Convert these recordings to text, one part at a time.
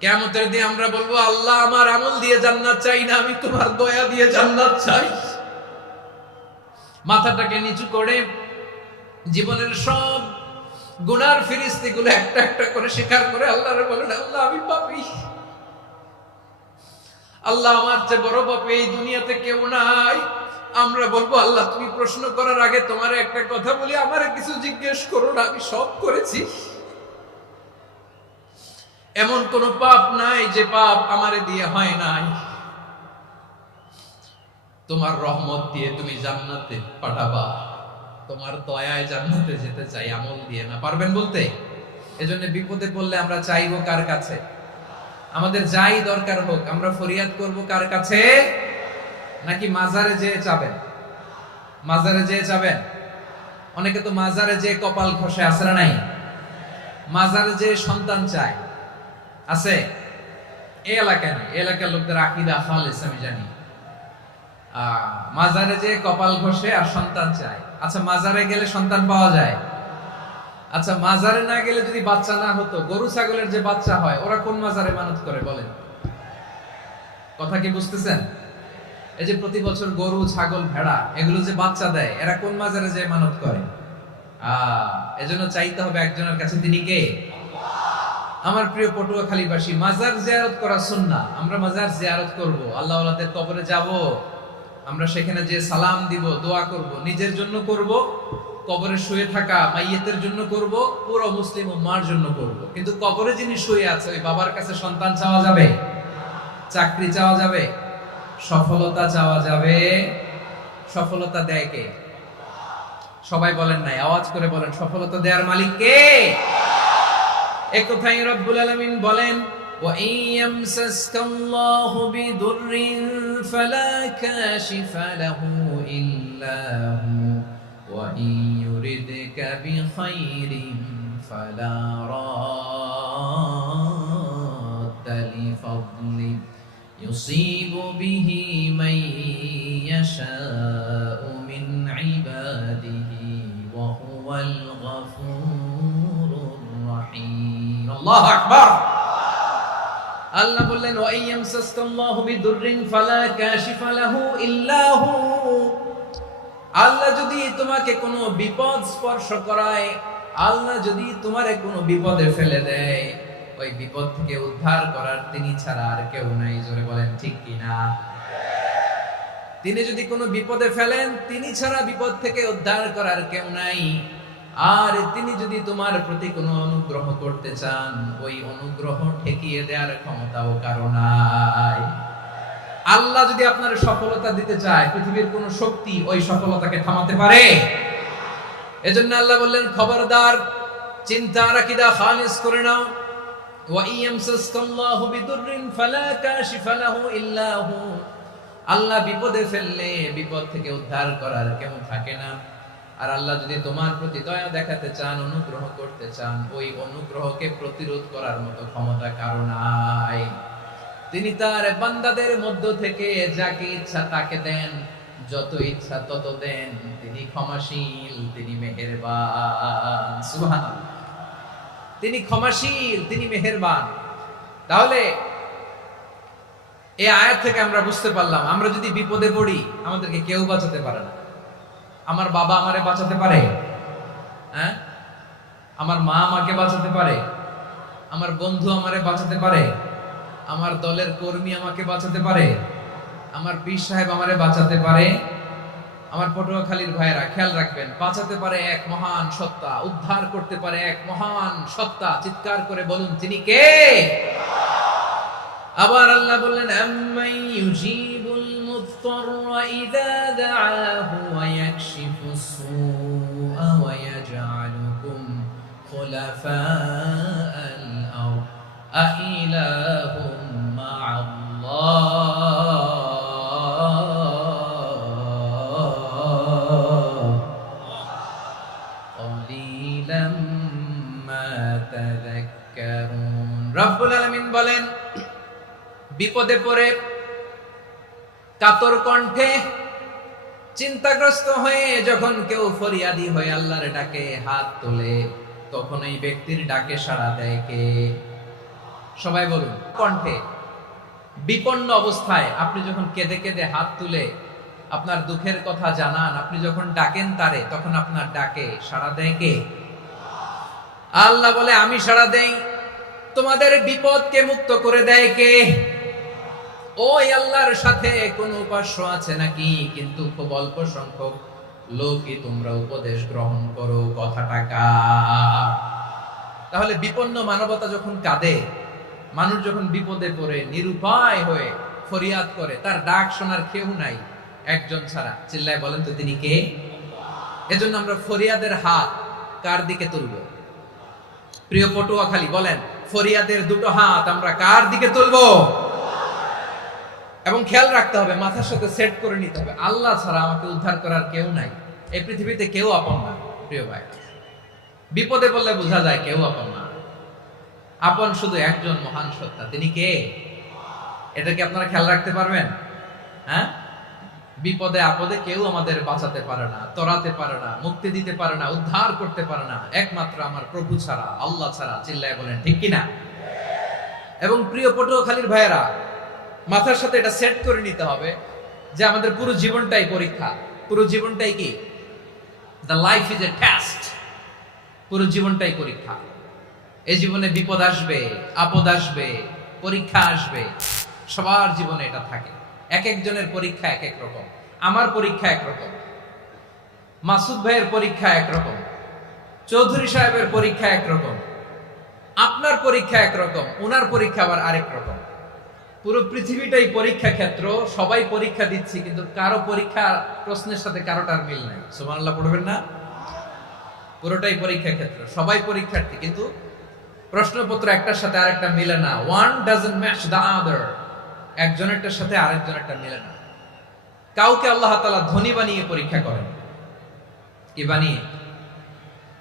কিয়ামতের দিন আমরা বলবো, আল্লাহ আমার আমল দিয়ে জান্নাত চাই না, আমি তোমার দয়া দিয়ে জান্নাত চাই। মাথাটাকে নিচু করে জীবনের সব গুনার ফিরিস্তিগুলো একটা একটা করে স্বীকার করে আল্লাহরে বলেন, আল্লাহ আমি পাপী, আল্লাহ আমার চেয়ে বড় পাপী এই দুনিয়াতে কেউ নাই। আমরা বলবো, আল্লাহ তুমি প্রশ্ন করার আগে তোমার একটা কথা বলি, আমারে কিছু জিজ্ঞেস করো না, আমি সব করেছি। এমন কোন পাপ নাই যে পাপ আমারে দিয়ে হয় নাই। তোমার রহমত দিয়ে তুমি জান্নাতে পাঠাবা, তোমার দয়ায় জান্নাতে যেতে চাই, আমল দিয়ে না। পারবেন বলতে? এজন্য বিপদে পড়লে আমরা চাইবো কার কাছে? আমাদের যাই দরকার হোক আমরা ফরিয়াদ করব কার কাছে? নাকি মাজারে যেয়ে চাবেন? মাজারে যেয়ে চাবেন। অনেকে তো মাজারে যেয়ে কপাল ঘষে, আছে না নাই? মাজারে যেয়ে সন্তান চায়, আছে? এই এলাকায় নাই, এই এলাকার লোকদের আকীদা খালেস আমি জানি। মাজারে যেয়ে কপাল ঘষে আর সন্তান চায়। আচ্ছা, মাজারে গেলে সন্তান পাওয়া যায়? আচ্ছা, মাজারে না গেলে যদি বাচ্চা না হতো, গরু ছাগলের যে বাচ্চা হয় ওরা কোন মাজারে মানত করে বলেন? কথা কি বুঝতেছেন? এই যে প্রতি বছর গরু ছাগল ভেড়া এগুলো যে বাচ্চা দেয়, এরা কোন মাজারে যে মানত করে? এজন্য চাইতে হবে একজনের কাছে, তিনি কে? আমার প্রিয় পটুয়াখালীবাসী, মাজার জিয়ারত করা সুন্নাহ। আমরা মাজার জিয়ারত করব, আল্লাহ ওয়ালাদের কবরে যাব, আমরা সেখানে যে সালাম দিব, দোয়া করব, নিজের জন্য করব, কবরে শুয়ে থাকা মাইয়েতের জন্য করব, পুরো মুসলিম উম্মার জন্য করব। কিন্তু কবরে যিনি শুয়ে আছে ওই বাবার কাছে সন্তান চাওয়া যাবে? চাকরি চাওয়া যাবে? সফলতা চাওয়া যাবে? সফলতা দেয় কে? সবাই বলেন নাই, আওয়াজ করে বলেন, সফলতা দেওয়ার মালিক কে? এক কথাই রব্বুল আলামিন বলেন, ওয়া ইয়ামসাসকাল্লাহু বিদুররিন ফালা কাশিফা লাহু ইল্লা হু ওয়া ইয়ুরিদকা বিখাইরিন ফালা রাদ্দা লিফাদলি ইউসিবু বিহি মান ইয়াশাউ মিন ইবাদিহি ওয়া হুয়াল গফুরুর রহিম। আল্লাহু আকবার। আল্লাহ বললেন, ওয়া ইয়ামসাসকাল্লাহু বিদুররিন ফালা কাশিফা লাহু ইল্লা হু। আল্লাহ যদি তোমাকে কোনো বিপদ স্পর্শ করায়, আল্লাহ যদি তোমারে কোনো বিপদে ফেলে দেয়, ওই বিপদ থেকে উদ্ধার করার তিনি ছাড়া আর কেউ নাই। জোরে বলেন ঠিক কি না? তিনি যদি কোনো বিপদে ফেলেন, তিনি ছাড়া বিপদ থেকে উদ্ধার করার কেউ নাই। আর তিনি যদি তোমার প্রতি কোনো অনুগ্রহ করতে চান, ওই অনুগ্রহ ঠেকিয়ে দেওয়ার ক্ষমতাও কারো নাই। আল্লাহ যদি আপনার সফলতা দিতে চায়, পৃথিবীর কোন শক্তি ওই সফলতাকে থামাতে পারে? এজন্য আল্লাহ বললেন, খবরদার, চিন্তার আকীদা খালিস করে নাও। ওয়া ইয়ামসাসকাল্লাহু বিদুররিন ফালা কাশিফা লাহু ইল্লা হু। আল্লাহ বিপদে ফেললে বিপদ থেকে উদ্ধার করার কেউ থাকে না। আর আল্লাহ যদি তোমার প্রতি দয়া দেখাতে চান, অনুগ্রহ করতে চান, ওই অনুগ্রহকে প্রতিরোধ করার মতো ক্ষমতা কারো নাই। তিনি তার বান্দাদের মধ্য থেকে যাকে ইচ্ছা তাকে দেন, যত ইচ্ছা তত দেন। তিনি ক্ষমাশীল, তিনি মেহেরবান। সুবহানাল্লাহ। তিনি ক্ষমাশীল, তিনি মেহেরবান। তাহলে এই আয়াত থেকে আমরা বুঝতে পারলাম, আমরা যদি বিপদে পড়ি আমাদেরকে কেউ বাঁচাতে পারে না। আমার বাবা আমারে বাঁচাতে পারে? হ্যাঁ? আমার মা আমাকে বাঁচাতে পারে? আমার বন্ধু আমারে বাঁচাতে পারে? আমার দলের কর্মী আমাকে বাঁচাতে পারে? আমার পীর সাহেব আমারে বাঁচাতে পারে? আমার পটুয়াখালীর ভাইয়েরা খেয়াল রাখবেন, বাঁচাতে পারে এক মহান সত্তা, উদ্ধার করতে পারে এক মহান সত্তা। চিৎকার করে বলুন, তিনি কে? আবার আল্লাহ বললেন, আম্মান ইউজিবুল মুত্তাররা ইযা দাআহু ওয়া ইয়াকশিফুস সুআ ওয়া ইয়াজআলুকুম খুলাফাআল আরদ আইলাহুম মা'আল্লাহ ক্বালিলাম মা তাযাক্কারুন। রব্বুল আলামিন বলেন, বিপদে পড়ে কাতর কণ্ঠে চিন্তাগ্রস্ত হয়ে যখন কেউ ফরিয়াদি হয়ে আল্লাহর ডাকে হাত তোলে, তখন এই ব্যক্তির ডাকে সাড়া দেয় কে? সবাই বলুন কণ্ঠে। বিপন্ন অবস্থায় আপনি যখন কেঁদে কেঁদে হাত তুলে আপনার দুঃখের কথা জানান, আপনি যখন ডাকেন তারে, তখন আপনার ডাকে সাড়া দেয় কে? আল্লাহ বলে আমি সাড়া দেই। তোমাদের বিপদকে মুক্ত করে দেয় কে? ওই আল্লাহর সাথে কোন উপাস্য আছে নাকি? কিন্তু খুব অল্প সংখ্যক লোকই তোমরা উপদেশ গ্রহণ করো। কথাটা কার? তাহলে বিপন্ন মানবতা যখন কাঁদে, মানুষ যখন বিপদে পড়ে নিরুপায় হয়ে ফরিয়াদ করে, তার ডাক শোনার কেউ নাই একজন ছাড়া। চিল্লায় বলেন তো তিনি কে? এজন্য আমরা ফরিয়াদের হাত কার দিকে তুলব? প্রিয় পটুয়াখালী বলেন, ফরিয়াদের দুটো হাত আমরা কার দিকে তুলব? এবং খেয়াল রাখতে হবে, মাথার সাথে সেট করে নিতে হবে, আল্লাহ ছাড়া আমাকে উদ্ধার করার কেউ নাই। এই পৃথিবীতে কেউ আপন না। প্রিয় ভাই, বিপদে পড়লে বোঝা যায় কেউ আপন না। আপন শুধু একজন মহান সত্তা, তিনি কে? এটা কি আপনারা খেয়াল রাখতে পারবেন? হ্যাঁ, বিপদে আপদে কেউ আমাদের বাঁচাতে পারে না, তরাতে পারে না, মুক্তি দিতে পারে না, উদ্ধার করতে পারে না, একমাত্র আমার প্রভু ছাড়া, আল্লাহ ছাড়া। চিল্লায় বলেন ঠিক কিনা? এবং প্রিয় পটুয়াখালীর ভাইয়েরা, মাথার সাথে এটা সেট করে নিতে হবে যে আমাদের পুরো জীবনটাই পরীক্ষা। পুরো জীবনটাই কি? The life is a test. পুরো জীবনটাই পরীক্ষা। এই জীবনে বিপদ আসবে, আপদ আসবে, পরীক্ষা আসবে, সবার জীবনে এটা থাকে। এক একজনের পরীক্ষা এক এক রকম। আমার পরীক্ষা একরকম, মাসুদ ভাইয়ের পরীক্ষা একরকম, চৌধুরী সাহেবের পরীক্ষা একরকম, আপনার পরীক্ষা একরকম, উনার পরীক্ষা আবার আরেক রকম। পুরো পৃথিবীটাই পরীক্ষা ক্ষেত্র, সবাই পরীক্ষা দিচ্ছি, কিন্তু কারো পরীক্ষা প্রশ্নের সাথে কারোটার মিল নাই। সুবহানাল্লাহ পড়বেন না? পুরোটাই পরীক্ষা ক্ষেত্র, সবাই পরীক্ষার্থী, কিন্তু প্রশ্নপত্র একটার সাথে আরেকটা মিলে না। One doesn't match the other. একজনেরটার সাথে আরেকজনেরটা মিলে না। কাউকে আল্লাহ তাআলা ধনী বানিয়ে পরীক্ষা করেন। কি বানিয়ে?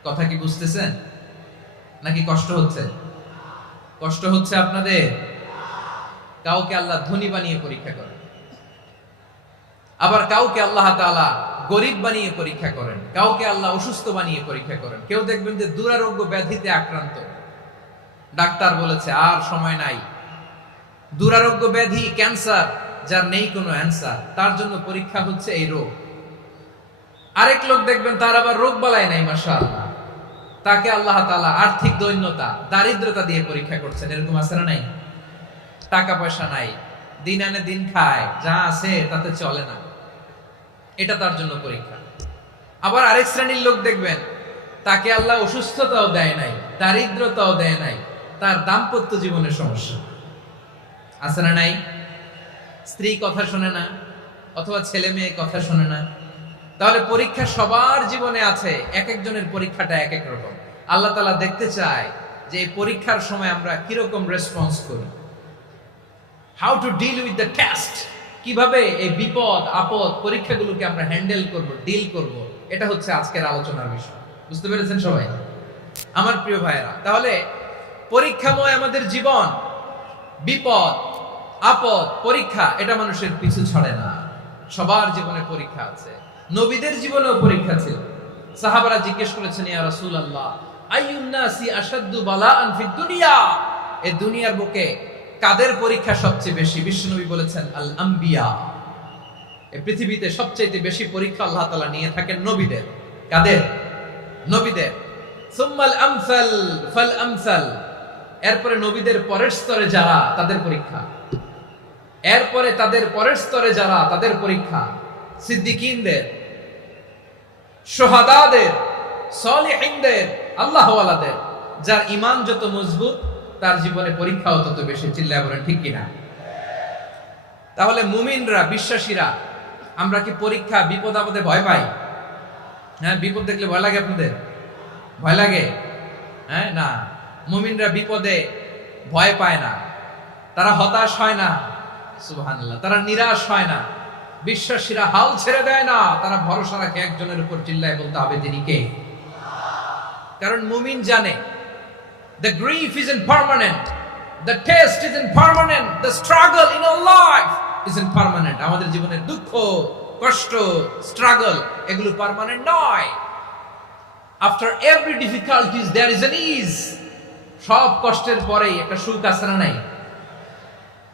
কথা কি বুঝতেছেন নাকি কষ্ট হচ্ছে? কষ্ট হচ্ছে আপনাদের? কাউকে আল্লাহ ধনী বানিয়ে পরীক্ষা করেন, আবার কাউকে আল্লাহ তাআলা গরিব বানিয়ে পরীক্ষা করেন, কাউকে আল্লাহ অসুস্থ বানিয়ে পরীক্ষা করেন। কেউ দেখবেন যে দুরারোগ্য ব্যাধিতে আক্রান্ত, ডাক্তার বলেছে আর সময় নাই, দুরারোগ্য ব্যাধি, ক্যান্সার, যার নেই কোনো অ্যান্সার, তার জন্য পরীক্ষা হচ্ছে এই রোগ। আরেক লোক দেখবেন তার আবার রোগ বালাই নাই, মাশাআল্লাহ, তাকে আল্লাহ তাআলা আর্থিক দৈন্যতা, দারিদ্রতা দিয়ে পরীক্ষা করছেন। এরকম আছে না নাই? টাকা পয়সা নাই, দিন আনে দিন খায়, যা আছে তাতে চলে না, এটা তার জন্য পরীক্ষা। আবার আরেক শ্রেণীর লোক দেখবেন তাকে আল্লাহ অসুস্থতাও দেয় নাই, দারিদ্রতাও দেয় নাই, তার দাম্পত্য জীবনের সমস্যা আছে না নাই? স্ত্রী কথা শোনে না, অথবা ছেলে মেয়ে কথা শোনে না। তাহলে পরীক্ষা সবার জীবনে আছে, এক একজনের পরীক্ষাটা এক এক রকম। আল্লাহ তাআলা দেখতে চায় যে এই পরীক্ষার সময় আমরা কিরকম রেসপন্স করি, how to deal with the test. কিভাবে এই বিপদ আপদ পরীক্ষাগুলোকে আমরা হ্যান্ডেল করব, ডিল করব, এটা হচ্ছে আজকের আলোচনার বিষয়। বুঝতে পেরেছেন সবাই আমার প্রিয় ভাইয়েরা? তাহলে পরীক্ষাময় আমাদের জীবন, বিপদ আপদ পরীক্ষা, এটা মানুষের পিছু ছাড়ে না। সবার জীবনে পরীক্ষা আছে। নবীদের জীবনেও পরীক্ষা ছিল। সাহাবারা জিজ্ঞেস করেছেন, ইয়া রাসূলুল্লাহ, আইয়ুন নাসি আশাদ্দু বালাআন ফিদ দুনিয়া, এই দুনিয়ার বুকে কাদের পরীক্ষা সবচেয়ে বেশি? বিশ্বনবী বলেছেন, আল আম্বিয়া। এই পৃথিবীতে সবচেয়ে বেশি পরীক্ষা আল্লাহ তাআলা নিয়ে থাকেন নবীদের। কাদের? নবীদের। সুম্মাল আমসাল ফাল আমসাল, এরপরে নবীদের পরের স্তরে যারা, তাদের পরীক্ষা। এরপরে তাদের পরের স্তরে যারা, তাদের পরীক্ষা। সিদ্দিকিনদের, শুহাদাদের, সলিহিনদের, আল্লাহওয়ালাদের। যার ঈমান যত মজবুত, তার জীবনে পরীক্ষাও তত বেশি। চিল্লায় বলেন ঠিক কিনা? তাহলে মুমিনরা, বিশ্বাসীরা, আমরা কি পরীক্ষা বিপদ আপদে ভয় পাই? হ্যাঁ, বিপদ দেখলে ভয় লাগে আপনাদের? ভয় লাগে? হ্যাঁ, না, মুমিনরা বিপদে ভয় পায় না, তারা হতাশ হয় না, সুবহানাল্লাহ, তারা নিরাশ হয় না। বিশ্বাসীরা হাল ছেড়ে দেয় না, তারা ভরসা রাখে একজনের উপর। চিল্লায় বলতে হবে তিনি কে? কারণ মুমিন জানে the grief isn't permanent, the test isn't permanent, the struggle in our life isn't permanent. আমাদের জীবনের দুঃখ, কষ্ট, স্ট্রাগল, এগুলো পার্মানেন্ট নয়। After every difficulties there is an ease. সব কষ্টের পরেই একটা সুখ আছে না নাই?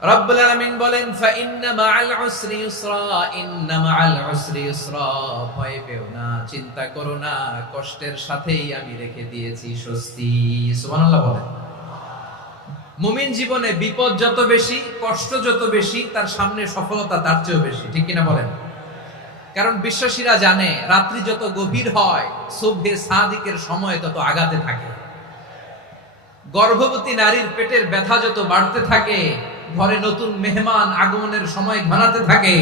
রব্বুল আলামিন বলেন ফাইন্না মাআল উসরি ইউসরা, ইন্না মাআল উসরি ইউসরা, ভয় পেও না, চিন্তা করো না, কষ্টের সাথেই আমি রেখে দিয়েছি স্বস্তি। সুবহানাল্লাহ বলেন। মুমিন জীবনে বিপদ যত বেশি, কষ্ট যত বেশি, তার সামনে সফলতা তার চেয়েও বেশি, ঠিক কিনা বলেন? কারণ বিশ্বাসীরা জানে রাত্রি যত গভীর হয় সুবহে সাদিকের সময় তত আগাতে থাকে। গর্ভবতী নারীর পেটের ব্যথা যত বাড়তে থাকে, ঘরে নতুন মেহমান আগমনের সময় ঘনাতে থাকে।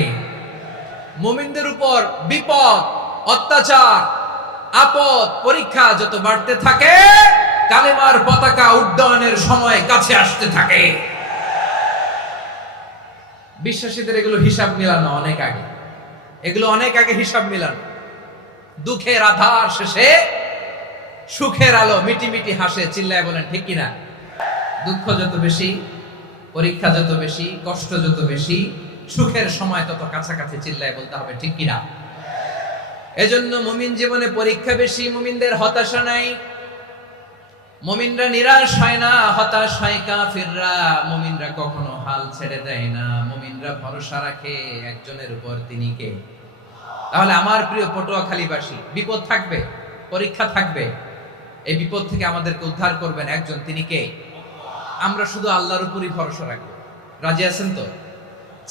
মুমিনদের উপর বিপদ, অত্যাচার, আপদ, পরীক্ষা যত বাড়তে থাকে, কালেমার পতাকা উড্ডয়নের সময় কাছে আসতে থাকে। বিশ্বাসীদের এগুলো হিসাব মিলানো অনেক আগে, এগুলো অনেক আগে হিসাব মিলানো। দুঃখের আধার শেষে সুখের আলো মিটি মিটি হাসে, চিল্লায় বলেন ঠিক কিনা? দুঃখ যত বেশি, পরীক্ষা যত বেশি, কষ্ট যত বেশি, সুখের সময় তত কাছাকাছি, চিল্লায় বলতে হবে ঠিক কিনা? এজন্য মুমিন জীবনে পরীক্ষা বেশি, মুমিনদের হতাশা নাই। মুমিনরা নিরাশ হয় না, হতাশ হয় কাফিররা। মুমিনরা কখনো হাল ছেড়ে দেয় না, মুমিনরা ভরসা রাখে একজনের উপর, তিনি কে? তাহলে আমার প্রিয় পটুয়াখালীবাসী, বিপদ থাকবে, পরীক্ষা থাকবে, এই বিপদ থেকে আমাদেরকে উদ্ধার করবেন একজন, তিনি কে? আমরা শুধু আল্লাহর উপরই ভরসা রাখবো। রাজি আছেন তো?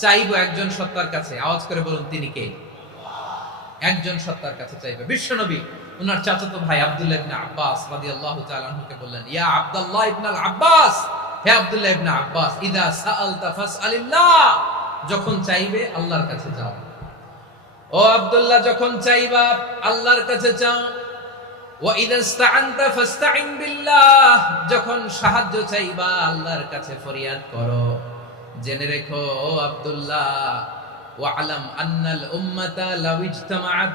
চাইবো একজন সত্তার কাছে, আওয়াজ করে বলুন তিনি কে? একজন সত্তার কাছে চাইবে। বিশ্বনবী ওনার চাচাতো ভাই আব্দুল্লাহ ইবনে আব্বাস রাদিয়াল্লাহু তাআলা আনহুকে বললেন, ইয়া আব্দুল্লাহ ইবনে আব্বাস, হে আব্দুল্লাহ ইবনে আব্বাস, ইদা সাআলতা ফাসআলিল্লাহ, যখন চাইবে আল্লাহর কাছে যাও। ও আব্দুল্লাহ, যখন চাইবা আল্লাহর কাছে চাও। ওয়া ইদা ইসতাআনতা ফাসতাইন বিল্লাহ, যখন সাহায্য চাইবা আল্লাহর কাছে ফরিয়াদ করো। জেনে রেখো ও আব্দুল্লাহ, ওয়া'লাম আন্নাল উম্মাতা লাউ ইজতামাআত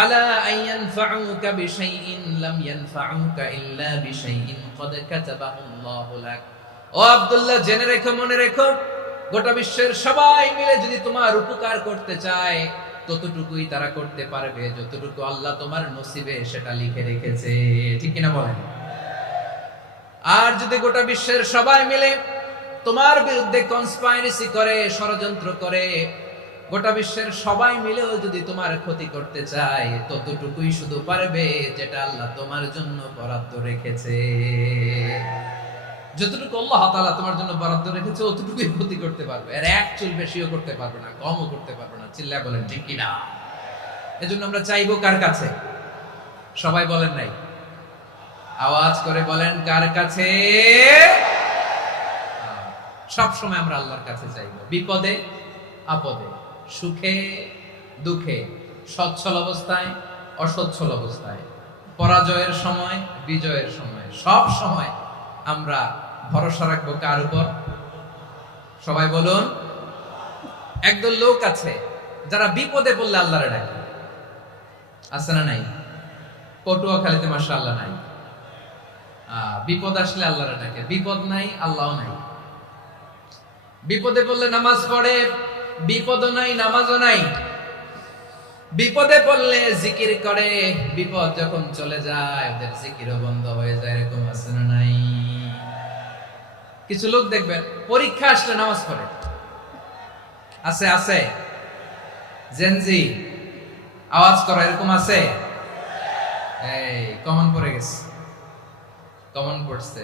আলা আন ইয়ানফাউকা বিশাইইন লাম ইয়ানফাউকা ইল্লা বিশাইইন ক্বাদ কাতাবাহু আল্লাহু লাক। ও আব্দুল্লাহ, জেনে রেখো, মনে রেখো, গোটা বিশ্বের সবাই মিলে যদি তোমার উপকার করতে চায় ততটুকুই তারা করতে পারবে যতটুকু আল্লাহ তোমার নসিবে সেটা লিখে রেখেছে, ঠিক কিনা বলেন? আর যদি গোটা বিশ্বের সবাই মিলে তোমার বিরুদ্ধে কনস্পাইরেসি করে, ষড়যন্ত্র করে, গোটা বিশ্বের সবাই মিলেও যদি তোমার ক্ষতি করতে চায় ততটুকুই শুধু পারবে যেটা আল্লাহ তোমার জন্য বরাদ্দ রেখেছে। যতটুকু আল্লাহ তাআলা তোমার জন্য বরাদ্দ রেখেছে অতটুকুই ক্ষতি করতে পারবে, আর এক চুল বেশিও করতে পারবে না, কমও করতে পারবে না, চিল্লায় বলেন ঠিক কিনা? এজন্য আমরা চাইবো কার কাছে? সবাই বলেন নাই, আওয়াজ করে বলেন কার কাছে? সব সময় আমরা আল্লাহর কাছে চাইবো, বিপদে আপদে, সুখে দুঃখে, সচ্ছল অবস্থায় অসচ্ছল অবস্থায়, পরাজয়ের সময় বিজয়ের সময়, সব সময় আমরা ভরসা রাখবো কার উপর? সবাই বলুন। একদল লোক আছে যারা বিপদে পড়লে আল্লাহরে ডাকে, আছে না নাই? পটুয়াখালীতে মাশাআল্লাহ নাই। বিপদ আসলে আল্লাহরে ডাকে, বিপদ নাই আল্লাহও নাই। বিপদে পড়লে নামাজ পড়ে, বিপদও নাই নামাজও নাই। বিপদে পড়লে জিকির করে, বিপদ যখন চলে যায় ওদের জিকিরও বন্ধ হয়ে যায়, এরকম আছে না নাই? কিছু লোক দেখবেন পরীক্ষা আসলে নামাজ পড়ে, আছে আছে? জেনজি আওয়াজ করো, এরকম আছে? এই কমন পড়ে গেছে, কমন পড়ছে।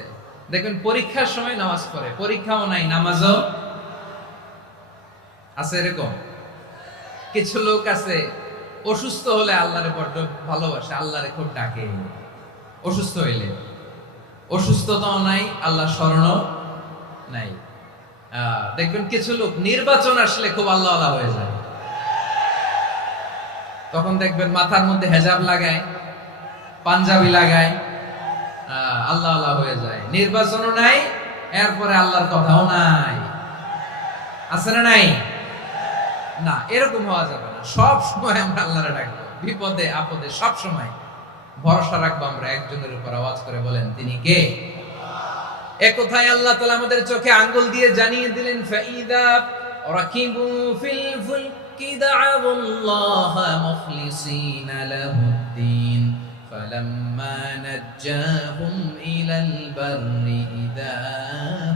দেখবেন পরীক্ষার সময় নামাজ পড়ে, পরীক্ষাও নাই নামাজও আছে, এরকম। কিছু লোক আছে অসুস্থ হলে আল্লাহরে বড্ড ভালোবাসে, আল্লাহরে খুব ডাকে। অসুস্থ হইলে অসুস্থতাও নাই, আল্লাহ স্মরণও নাই। দেখবেন কিছু লোক নির্বাচন আসলে খুব আল্লাহ আল্লাহ হয়ে যায়, তখন দেখবেন মাথার মধ্যে হেজাব লাগায়, পাঞ্জাবি লাগায়, আল্লাহ আল্লাহ হয়ে যায়। নির্বাচনও নাই, এরপরে আল্লাহর কথাও নাই, আছে না নাই? না, এরকম হওয়া যাবে না। সব সময় আমরা আল্লাহরে ডাকবো, বিপদে আপদে সব সময় ভরসা রাখবো আমরা একজনের উপর। আওয়াজ করে বলেন তিনি কে? একথায় আল্লাহ তাআলা আমাদের চোখে আঙ্গুল দিয়ে জানিয়ে দিলেন, ফাইদা রাকিবু ফিল ফুলকি দা'আবুল্লাহ মুখলিসিনা লাহুদ্দিন ফালাম্মা فلما نجاهم إلى البر إذا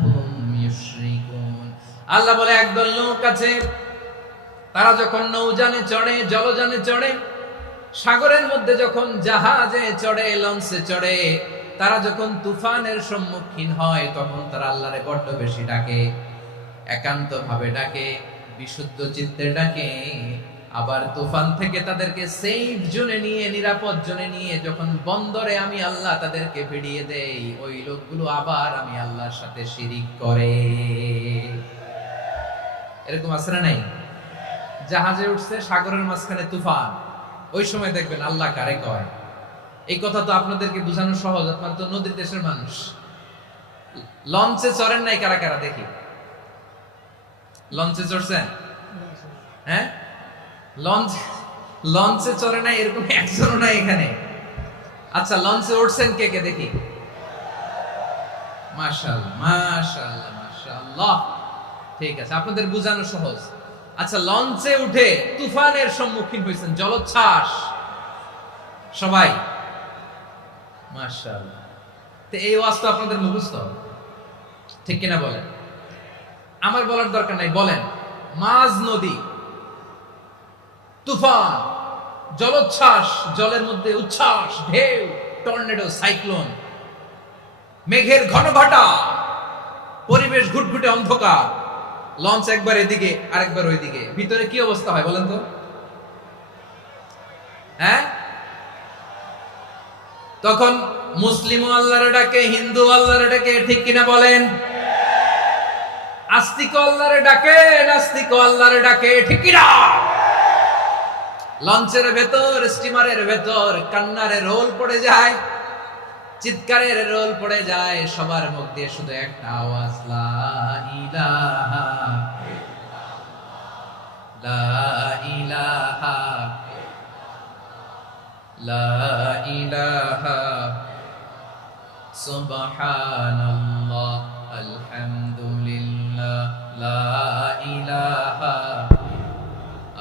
هم يشركون আল্লাহ বলে একদল লোক আছে তারা যখন নৌযানে চড়ে জলযানে চড়ে সাগরের মধ্যে যখন জাহাজে চড়ে লঞ্চে চড়ে তারা যখন তুফানের সম্মুখীন হয় তখন তারা আল্লাহরে বড্ড বেশি ডাকে একান্ত ভাবে ডাকে বিশুদ্ধ চিত্তে ডাকে আবার তুফান থেকে তাদেরকে সেফ জোনে নিয়ে নিরাপদ জোনে নিয়ে যখন বন্দরে আমি আল্লাহ তাদেরকে ভিড়িয়ে দেই ওই লোকগুলো আবার আমি আল্লাহর সাথে শিরিক করে এরকম আছে না নাই জাহাজে উঠছে সাগরের মাঝখানে তুফান ওই সময় দেখবেন আল্লাহ কারে কয় এই কথা তো আপনাদেরকে বোঝানো সহজ আপনারা তো নদীর দেশের মানুষ লঞ্চে চড়েন নাই কারা কারা দেখি লঞ্চে চড়ছেন হ্যাঁ লঞ্চে চড়ে নাই এরকম একজনও নাই এখানে আচ্ছা লঞ্চে উঠছেন কে কে দেখি মাশাআল্লাহ মাশাআল্লাহ মাশাআল্লাহ ঠিক আছে আপনাদের বোঝানো সহজ আচ্ছা লঞ্চে উঠে তুফানের সম্মুখীন হয়েছেন জলোচ্ছ্বাস সবাই মাশাআল্লাহ তো এই ওয়াজ তো আপনাদের মুখস্থ ঠিক কিনা বলেন আমার বলার দরকার নাই বলেন মাঝ নদী তুফান জলোচ্ছ্বাস জলের মধ্যে উচ্ছ্বাস ঢেউ টর্নেডো সাইক্লোন মেঘের ঘনঘটা পরিবেশ ঘুটঘুটে অন্ধকার লঞ্চ একবার এদিকে আরেকবার ওইদিকে ভিতরে কি অবস্থা হয় বলেন তো হ্যাঁ তখন মুসলিম আল্লাহর ডাকে হিন্দু আল্লাহর ডাকে ঠিক কিনা বলেন আস্তিক আল্লাহর ডাকে নাস্তিক আল্লাহর ডাকে ঠিক কিনা লঞ্চের ভেতর স্টিমারের ভেতর কান্নারে রোল পড়ে যায় চিৎকারের রোল পড়ে যায় সবার মুখ দিয়ে শুধু একটা আওয়াজ লা ইলাহা লা ইলাহা লা ইলাহা সুবহানাল্লাহ আলহামদুলিল্লাহ লা ইলাহা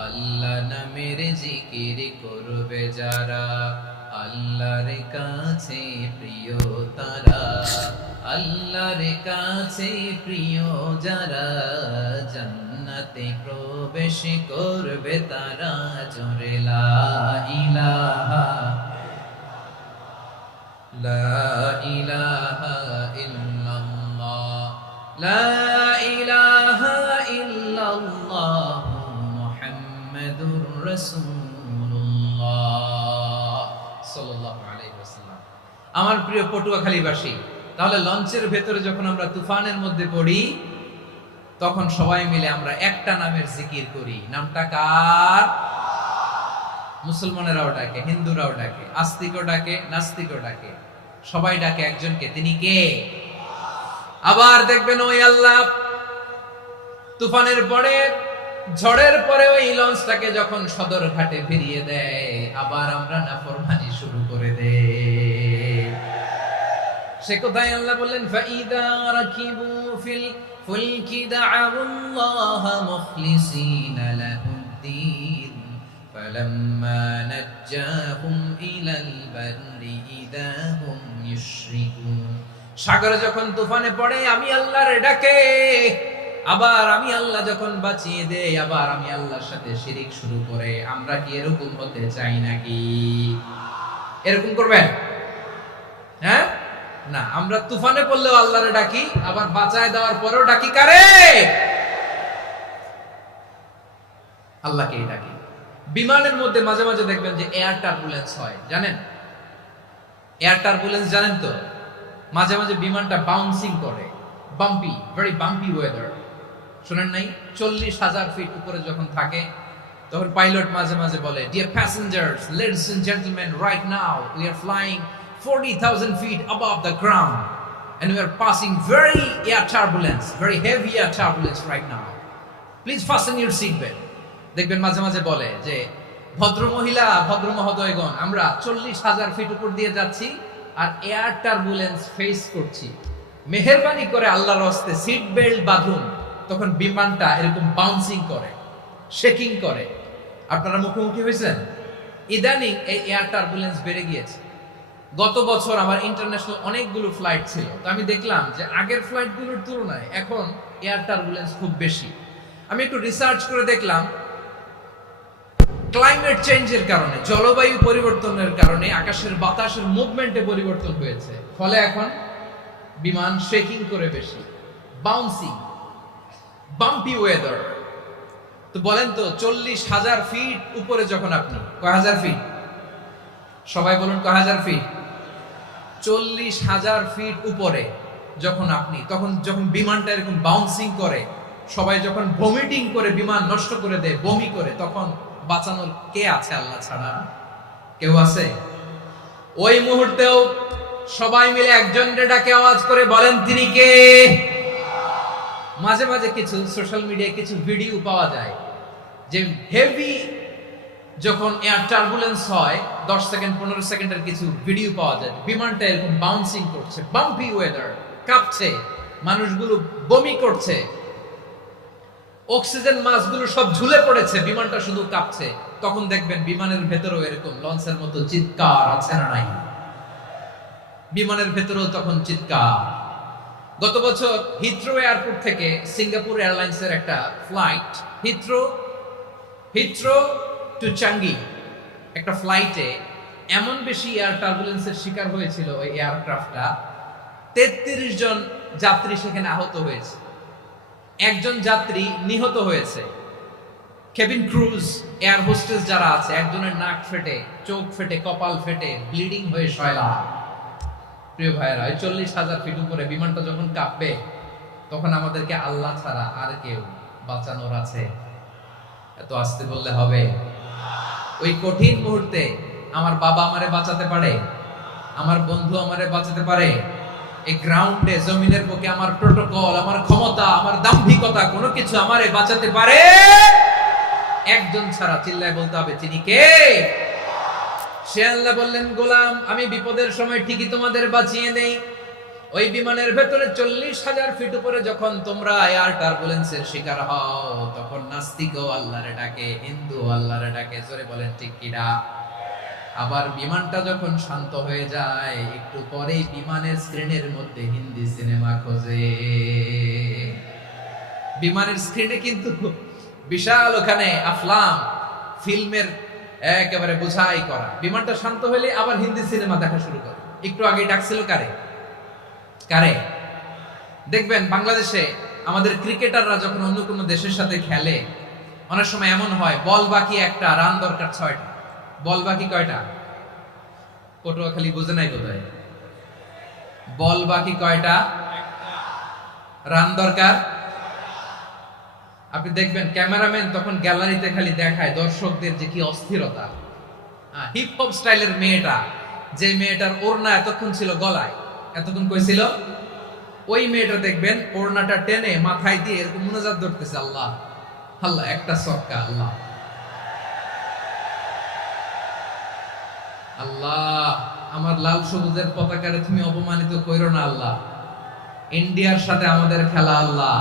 আল্লাহ নামের জিকির করবে যারা আল্লাহর কাছে প্রিয় তারা আল্লাহর কাছে প্রিয় যারা জান্নাতে প্রবেশ করবে তারা জোরে লা ইলাহা লা ইলাহা ইল্লাল্লাহ লা ইলাহা ইল্লাল্লাহ মুহাম্মাদুর রাসূলুল্লাহ সাল্লাল্লাহু আলাইহি ওয়াসাল্লাম আমার প্রিয় পটুয়াখালীবাসী তাহলে লঞ্চের ভেতরে যখন আমরা তুফানের মধ্যে পড়ি তখন সবাই মিলে আমরা একটা নামের জিকির করি নামটা কার মুসলমানেরাও ডাকে হিন্দুরাও ডাকে আস্তিকও ডাকে নাস্তিকও ডাকে সবাই ডাকে একজনকে তিনি কে আবার দেখবেন ওই আল্লাহ তুফানের পরে ঝড়ের পরে ওই লঞ্চটাকে যখন সদর ঘাটে ফিরিয়ে দেয় আবার আমরা নাফরমানি শুরু করে দেই সে কোথায় আল্লাহ বললেন ফাইদা রাকিবু ফিল ফুলকি দা'আল্লাহ মুখলিসিনা লাহুদ্দিন ফালাম্মা নাজ্জাহুম ইলাল বাররি ইযা হুম ইউশরিকুন সাগরে যখন তুফানে পড়ে আমি আল্লাহর ডাকে আবার আমি আল্লাহ যখন বাঁচিয়ে দেই আবার আমি আল্লাহর সাথে শিরিক শুরু করে আমরা কি এরকম হতে চাই নাকি এরকম করবেন হ্যাঁ না আমরা তুফানে পড়লেও আল্লাহরে ডাকি আবার বাঁচায় দেওয়ার পরেও ডাকি কারে আল্লাহকেই ডাকি বিমানের মধ্যে মাঝে মাঝে দেখবেন যে এয়ার টার্বুলেন্স হয় জানেন এয়ার টার্বুলেন্স জানেন তো মাঝে মাঝে বিমানটা বাউন্সিং করে বাম্পি ভেরি বাম্পি ওয়েদার শুনেন নাই 40,000 ফিট উপরে যখন থাকে তখন পাইলট মাঝে মাঝে বলে dear passengers ladies and gentleman right now we are flying 40,000 feet above the ground and we are passing very heavy air turbulence right now please fasten your seat belt দেখবেন মাঝে মাঝে বলে যে ভদ্র মহিলা ভদ্র মহোদয়গণ আমরা 40,000 ফিট উপর দিয়ে যাচ্ছি আর এয়ার টার্বুলেন্স ফেস করছি মেহেরবানি করে আল্লাহর হস্তে সিট বেল্ট বাঁধুন তখন বিমানটা এরকম বাউন্সিং করে শেকিং করে আপনারা মুখোমুখি হয়েছেন ইদানিং এই এয়ার টার্বুলেন্স বেড়ে গিয়েছে গত বছর আমার ইন্টারন্যাশনাল অনেকগুলো ফ্লাইট ছিল, তো আমি দেখলাম যে আগের ফ্লাইটগুলোর তুলনায় এখন এয়ার টার্বুলেন্স খুব বেশি। আমি একটু রিসার্চ করে দেখলাম ক্লাইমেট চেঞ্জের কারণে, জলবায়ু পরিবর্তনের কারণে আকাশের বাতাসের মুভমেন্টে পরিবর্তন হয়েছে, ফলে এখন বিমান শেকিং করে বেশি, বাউন্সিং, বাম্পি ওয়েদার। তো বলেন তো 40,000 ফিট উপরে যখন আপনি, কয় হাজার ফিট, সবাই বলুন কয় হাজার ফিট, 40,000 ফিট উপরে যখন আপনি, তখন যখন বিমানটা এরকম বাউন্সিং করে, সবাই যখন ভমিটিং করে বিমান নষ্ট করে দেয়, বমি করে, তখন বাঁচানোর কে আছে আল্লাহ ছাড়া? কেউ আছে? ওই মুহূর্তেও সবাই মিলে একজনকে ডাকে আওয়াজ করে বলেন তিনি কে? মাঝে মাঝে কিছু সোশ্যাল মিডিয়ায় কিছু ভিডিও পাওয়া যায় যে হেভি যখন এয়ার টার্বুলেন্স হয় 10 সেকেন্ড 15 সেকেন্ডের কিছু ভিডিও পাওয়া যায়, বিমানটা এরকম বাউন্সিং করছে, বাম্পি ওয়েদার, কাঁপছে, মানুষগুলো বমি করছে, অক্সিজেন মাস্কগুলো সব ঝুলে পড়েছে, বিমানটা শুধু কাঁপছে। তখন দেখবেন বিমানের ভেতরেও এরকম লঞ্চের মতো চিৎকার আছে না নাই? বিমানের ভেতরেও তখন চিৎকার। গত বছর হিথ্রো এয়ারপোর্ট থেকে সিঙ্গাপুর এয়ারলাইন্সের একটা ফ্লাইট, হিথ্রো টু চাঙ্গি, একটা ফ্লাইটে এমন বেশি এয়ার টার্বুলেন্সের শিকার হয়েছিল ওই এয়ারক্রাফটটা, 33 জন যাত্রী সেখানে আহত হয়েছে, একজন যাত্রী নিহত হয়েছে। কেবিন ক্রুজ, এয়ার হোস্টেস যারা আছে, একজনের নাক ফেটে, চোখ ফেটে, কপাল ফেটে, ব্লিডিং হয়ে শয়লা। প্রিয় ভাইয়েরা, 40,000 ফিট উপরে বিমানটা যখন কাঁপবে, তখন আমাদেরকে আল্লাহ ছাড়া আর কেউ বাঁচানোর আছে? এত আসতে বললে হবে? ওই কঠিন মুহূর্তে আমার বাবা আমারে বাঁচাতে পারে, আমার বন্ধু আমারে বাঁচাতে পারে। এই গ্রাউন্ডে, জমিনের বুকে আমার প্রোটোকল, আমার ক্ষমতা, আমার দাম্ভিকতা কোনো কিছু আমারে বাঁচাতে পারে? একজন ছাড়া, চিল্লায় বলতে হবে তিনি কে? সে আল্লাহ বললেন, গোলাম আমি বিপদের সময় ঠিকই তোমাদের বাঁচিয়ে নেই। ওই বিমানের ভেতরে 40,000 ফিট উপরে যখন তোমরা এয়ার টার্বুলেন্সের শিকার হও, তখন নাস্তিকও আল্লাহরে ডাকে, হিন্দু আল্লাহরে ডাকে, জোরে বলেন ঠিক কিনা? আবার বিমানটা যখন শান্ত হয়ে যায়, একটু পরেই বিমানের স্ক্রিনের মধ্যে হিন্দি সিনেমা খোঁজে। বিমানের স্ক্রিনে কিন্তু বিশাল ওখানে আফলাম ফিল্মের একেবারে বোঝাই করা। বিমানটা শান্ত হলে আবার হিন্দি সিনেমা দেখা শুরু করে। একটু আগে ডাকছিল কারে? দেখবেন বাংলাদেশে আমাদের ক্রিকেটাররা যখন অন্য কোনো দেশের সাথে খেলে, অনেক সময় এমন হয় বল বাকি একটা, রান দরকার 6টা। বল বাকি কয়টা? পটুয়াখালী বুঝে নাই বোধহয়। বল বাকি কয়টা? রান দরকার। আপনি দেখবেন ক্যামেরাম্যান তখন গ্যালারিতে খালি দেখায় দর্শকদের যে কি অস্থিরতা। হিপ হপ স্টাইলের মেয়েটা, যে মেয়েটার ওড়না এতক্ষণ ছিল গলায়, এতক্ষণ কই ছিল, ওই মেয়েটা দেখবেন ওড়নাটা টেনে মাথায় দিয়ে এরকম মুনাজাত ধরতেছে, আল্লাহ আল্লাহ, একটা সক্কা, আল্লাহ আল্লাহ, আমার লাল সবুজের পতাকারে তুমি অপমানিত কইরো না আল্লাহ, ইন্ডিয়ার সাথে আমাদের খেলা আল্লাহ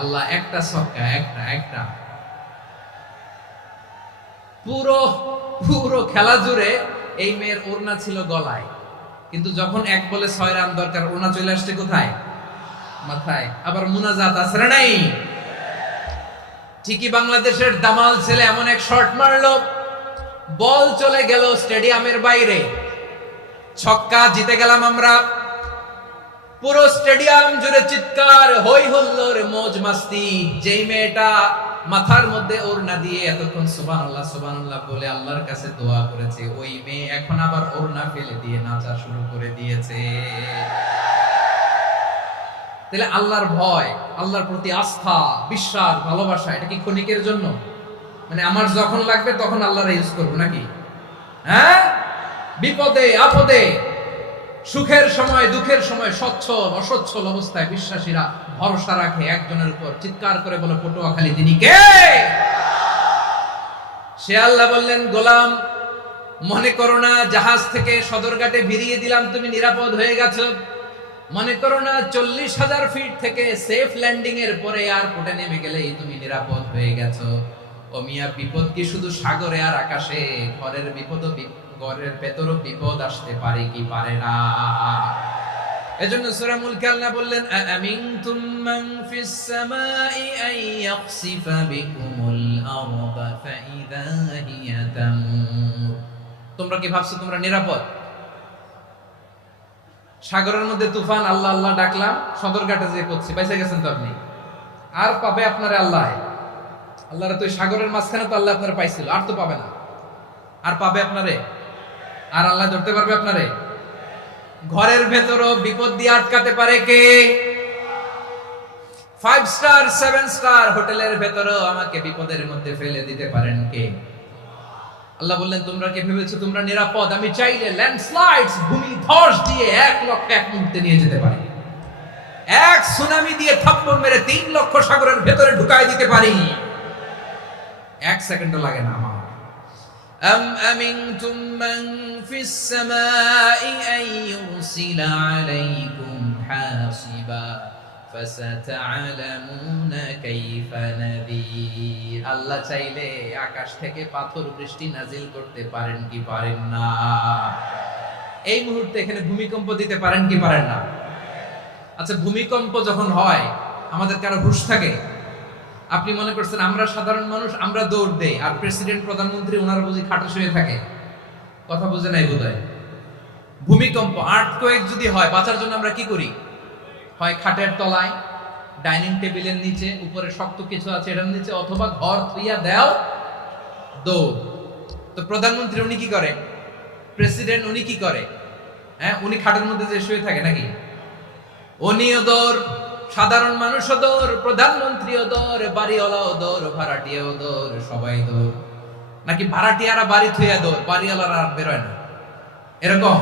আল্লাহ, একটা সক্কা, একটা। পুরো খেলা জুড়ে এই মেয়ের ওড়না ছিল গলায়, কিন্তু যখন 1 বলে 6 রান দরকার, ওড়না চলে আসছে কোথায়? মাথায়। আবার মুনাজাত আছে না নাই? ঠিকই বাংলাদেশের দামাল ছেলে এমন এক শট মারলো, বল চলে গেল স্টেডিয়ামের বাইরে, ছক্কা, জিতে গেলাম আমরা। পুরো স্টেডিয়াম জুড়ে চিৎকার, হই হুল্লোড়, মৌজ মাস্তি। যেই মেয়েটা মাথার মধ্যে ওড়না দিয়ে এতক্ষণ সুবহানাল্লাহ সুবহানাল্লাহ বলে আল্লাহর কাছে দোয়া করেছে, ওই মেয়ে এখন আবার ওড়না ফেলে দিয়ে নাচা শুরু করে দিয়েছে। তাহলে আল্লাহর ভয়, আল্লাহর প্রতি আস্থা, বিশ্বাস, ভালোবাসা, এটা কি ক্ষণিকের জন্য? মানে আমার যখন লাগবে তখন আল্লাহর ইউজ করবো নাকি? হ্যাঁ, বিপদে আপদে, সুখের সময় দুঃখের সময়, সচ্ছল অসচ্ছল অবস্থায় বিশ্বাসীরা ভরসা রাখে একজনের উপর। চিৎকার করে বলে পটুয়াখালী তিনি কে? সে আল্লাহ বললেন, গোলাম মনে করো না জাহাজ থেকে সদরঘাটে ভিড়িয়ে দিলাম তুমি নিরাপদ হয়ে গেছো, মনে করো না 40,000 ফিট থেকে সেফ ল্যান্ডিং এর পরে এয়ারপোর্টে নেমে গেলেই তুমি নিরাপদ হয়ে গেছো। ও মিয়া, বিপদ কি শুধু সাগরে আর আকাশে? ঘরের বিপদও ঘরের ভেতরও বিপদ আসতে পারে কি পারে না। এজন্য সূরা মুলকে আল্লাহ বললেন আমিনতুম মান ফিস সামাই আন ইয়াখসিফা বিকুমুল আরদা ফাইযা হিয়া তামুর। তোমরা কি ভাবছো তোমরা নিরাপদ? সাগরের মধ্যে তুফান, আল্লাহ আল্লাহ ডাকলাম, সদরঘাটে যেয়ে পড়ছি, বাইসা গেছেন তো আপনি। আর পাবে আপনারে আল্লাহ? আল্লাহর তো সাগরের মাঝখানে তো আল্লাহ আপনারা পাইছিল, আর তো পাবে না। আর পাবে আপনারে? আর আল্লাহ ধরতে পারবে আপনারে? ঘরের ভেতরও বিপদ দিয়ে আটকাতে পারে কে? 5 স্টার 7 স্টার হোটেলের ভেতরও আমাকে বিপদের মধ্যে ফেলে দিতে পারেন কে? আল্লাহ বললেন তোমরা কি ভেবেছো তোমরা নিরাপদ? আমি চাইলে ল্যান্ডস্লাইডস, ভূমি ধস দিয়ে 1 লক্ষ এক মুহূর্তে নিয়ে যেতে পারি। এক সুনামি দিয়ে থাপ্পড় মেরে 3 লক্ষ সাগরের ভেতরে ঢুকায় দিতে পারি। 1 সেকেন্ডও লাগে না আমার। أم أمنتم من في السماء أن يرسل عليكم حاصبا فستعلمون كيف نذير। আল্লাহ চাইলে আকাশ থেকে পাথর বৃষ্টি নাজিল করতে পারেন কি পারেন না? এই মুহূর্তে এখানে ভূমিকম্প দিতে পারেন কি পারেন না? আচ্ছা, ভূমিকম্প যখন হয় আমাদের কারো হুঁশ থাকে? আপনি মনে করছেন আমরা সাধারণ মানুষ, আমরা দৌড় দেই, আর প্রেসিডেন্ট প্রধানমন্ত্রী ওনারা বুঝি খাটে শুয়ে থাকে? কথা বুঝে নাই বোধহয়। ভূমিকম্প, আর্থকোয়েক যদি হয়, বাঁচার জন্য আমরা কি করি? হয় খাটের তলায়, ডাইনিং টেবিলের নিচে, উপরে শক্ত কিছু আছে এটার নিচে, অথবা ঘর থুইয়া দেও দৌড়। তো প্রধানমন্ত্রী উনি কি করে? প্রেসিডেন্ট উনি কি করে? হ্যাঁ, উনি খাটের মধ্যে যে শুয়ে থাকে নাকি? উনিও দৌড়, সাধারণ মানুষও দৌড়, প্রধানমন্ত্রীও দৌড়, বাড়িওয়ালাও দৌড়, ভাড়াটিয়াও দৌড়, সবাই দৌড়। নাকি ভাড়াটিয়ারা বাড়ি থুইয়া দৌড়, বাড়িওয়ালারা আর বেরোয় না? এরকম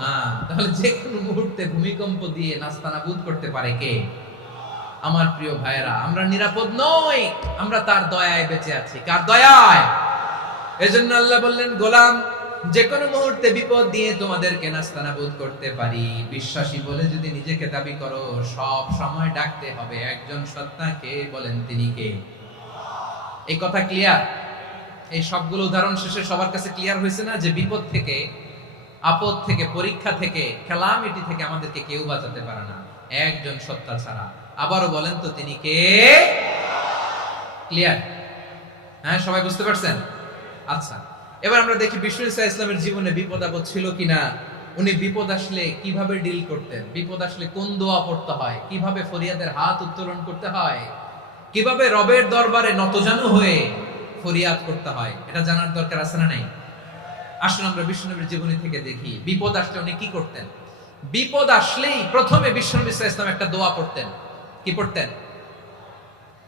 না। তাহলে যে কোনো মুহূর্তে ভূমিকম্প দিয়ে নাস্তানাবুদ করতে পারে কে? আমার প্রিয় ভাইয়েরা, আমরা নিরাপদ নই, আমরা তার দয়ায় বেঁচে আছি। কার দয়ায়? এজন্য আল্লাহ বললেন গোলাম, যে কোনো মুহূর্তে বিপদ দিয়ে তোমাদেরকে নাস্তানাবুদ করতে পারি। বিশ্বাসী বলে যদি নিজেকে দাবি করো, সব সময় ডাকতে হবে একজন সত্তাকে। বলেন তিনি কে? এই কথা ক্লিয়ার? এই সবগুলো উদাহরণ শেষে সবার কাছে ক্লিয়ার হয়েছে না যে বিপদ থেকে, আপদ থেকে, পরীক্ষা থেকে, ক্যালামিটি থেকে আমাদেরকে কেউ বাঁচাতে পারে না একজন সত্তা ছাড়া। আবারও বলেন তো তিনি কে? ক্লিয়ার? হ্যাঁ, সবাই বুঝতে পারছেন? আচ্ছা, এবার আমরা দেখি বিষ্ণু ইসা ইসলামের জীবনে বিপদ আপদ ছিল কিনা। উনি বিপদ আসলে কিভাবে ডিল করতেন, বিপদ আসলে কোন দোয়া পড়তে হয়, কিভাবে ফরিয়াদের হাত উত্তোলন করতে হয়, কিভাবে রবের দরবারে নতজানু হয়ে ফরিয়াদ করতে হয়, এটা জানার দরকার আছে না নাই? আসুন আমরা বিষ্ণুনবীর জীবনী থেকে দেখি বিপদ আসলে উনি কি করতেন। বিপদ আসলেই প্রথমে বিষ্ণু ইসা ইসলাম একটা দোয়া পড়তেন। কি পড়তেন?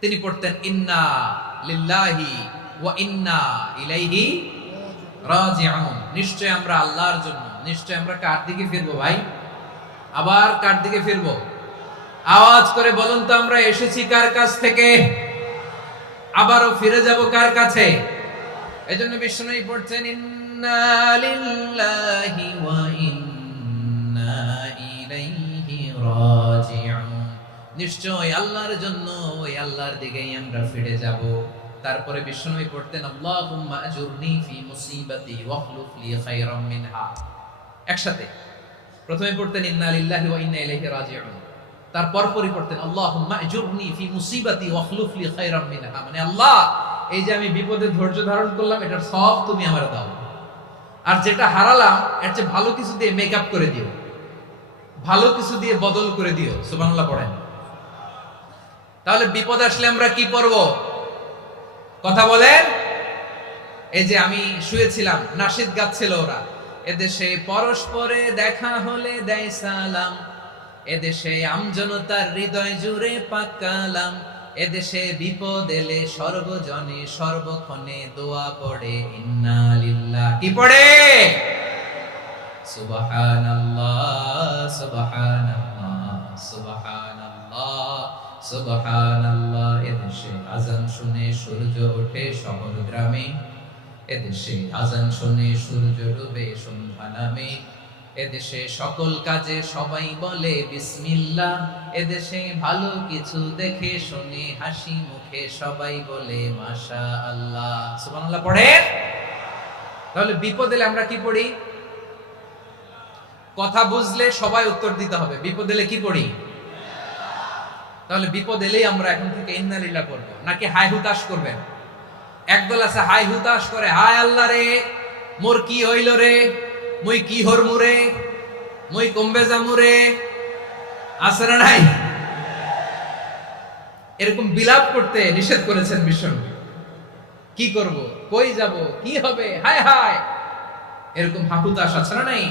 তিনি পড়তেন ইন্না লিল্লাহি ওয়া ইন্না ইলাইহি রাজিউন। নিশ্চয় আমরা আল্লাহর জন্য, নিশ্চয় আমরা কার দিকে ফিরবো ভাই? আবার কার দিকে ফিরবো? আওয়াজ করে বলুন তো, আমরা এসেছি কার কাছ থেকে, আবারও ফিরে যাব কার কাছে? এজন্য বিষ্ণুই পড়ছেন ইন্না লিল্লাহি ওয়া ইন্না ইলাইহি রাজিউন। নিশ্চয় আল্লাহর জন্য, ওই আল্লাহর দিকেই আমরা ফিরে যাব। তারপরে বিষ্ণুই পড়তেন আল্লাহুম্মা আজুরনি ফি মুসিবাতি ওয়াখলুফ লি খায়রাম মিনহা। একসাথে প্রথমে পড়তেন ইন্না লিল্লাহি ওয়া ইন্না ইলাইহি রাজিউন, তারপর পড়তেন আল্লাহুম্মা আজুরনি ফি মুসিবাতি ওয়াখলুফ লি খায়রাম মিনহা। মানে আল্লাহ, এই যে আমি বিপদে ধৈর্য ধারণ করলাম, এটার সব তুমি আমারে দাও, আর যেটা হারালাম এর চেয়ে ভালো কিছু দিয়ে মেকআপ করে দিও, ভালো কিছু দিয়ে বদল করে দিও। সুবহানাল্লাহ পড়েন। তাহলে বিপদ আসলে আমরা কি পড়ব? কথা বলেন। এই যে আমি শুয়েছিলাম, নাশিদ গাচ্ছিল ওরা, এদেশে পরস্পরে দেখা হলে দেয় সালাম, এদেশে আমজনতার হৃদয় জুড়ে পাকালাম, এদেশে বিপদ এলে সর্বজনে সর্বক্ষণে দোয়া পড়ে ইন্না লিল্লাহ। কি পড়ে? সুবহানাল্লাহ সুবহানাল্লাহ সুবহানাল্লাহ সুবহানাল্লাহ। এদেশে আজান শুনে সূর্য ওঠে শহর গ্রামে, এদেশে আজান শুনে সূর্য ডুবে সন্ধ্যা নামে, এদেশে সকল কাজে সবাই বলে বিসমিল্লাহ, এদেশে ভালো কিছু দেখে শুনে হাসি মুখে সবাই বলে মাশাআল্লাহ। সুবহানাল্লাহ পড়ে। তাহলে বিপদ এলে আমরা কি পড়ি? কথা বুঝলে সবাই উত্তর দিতে হবে। বিপদ এলে কি পড়ি? তাহলে বিপদ এলেই আমরা এখন থেকে ইন্না লিল্লাহ পড়বো, নাকি হাই হুতাশ করবেন? একদল আছে হাই হুতাশ করে, হায় আল্লাহ রে মোর কি হইল রে, মুই কি হরমু রে, মুই কমবে যামু রে, আছে না নাই? এরকম বিলাপ করতে নিষেধ করেছেন বিশ্বনবী। কি করব, কই যাব, কি হবে, হায় হায়, এরকম হাহুতাশ আছে না নাই?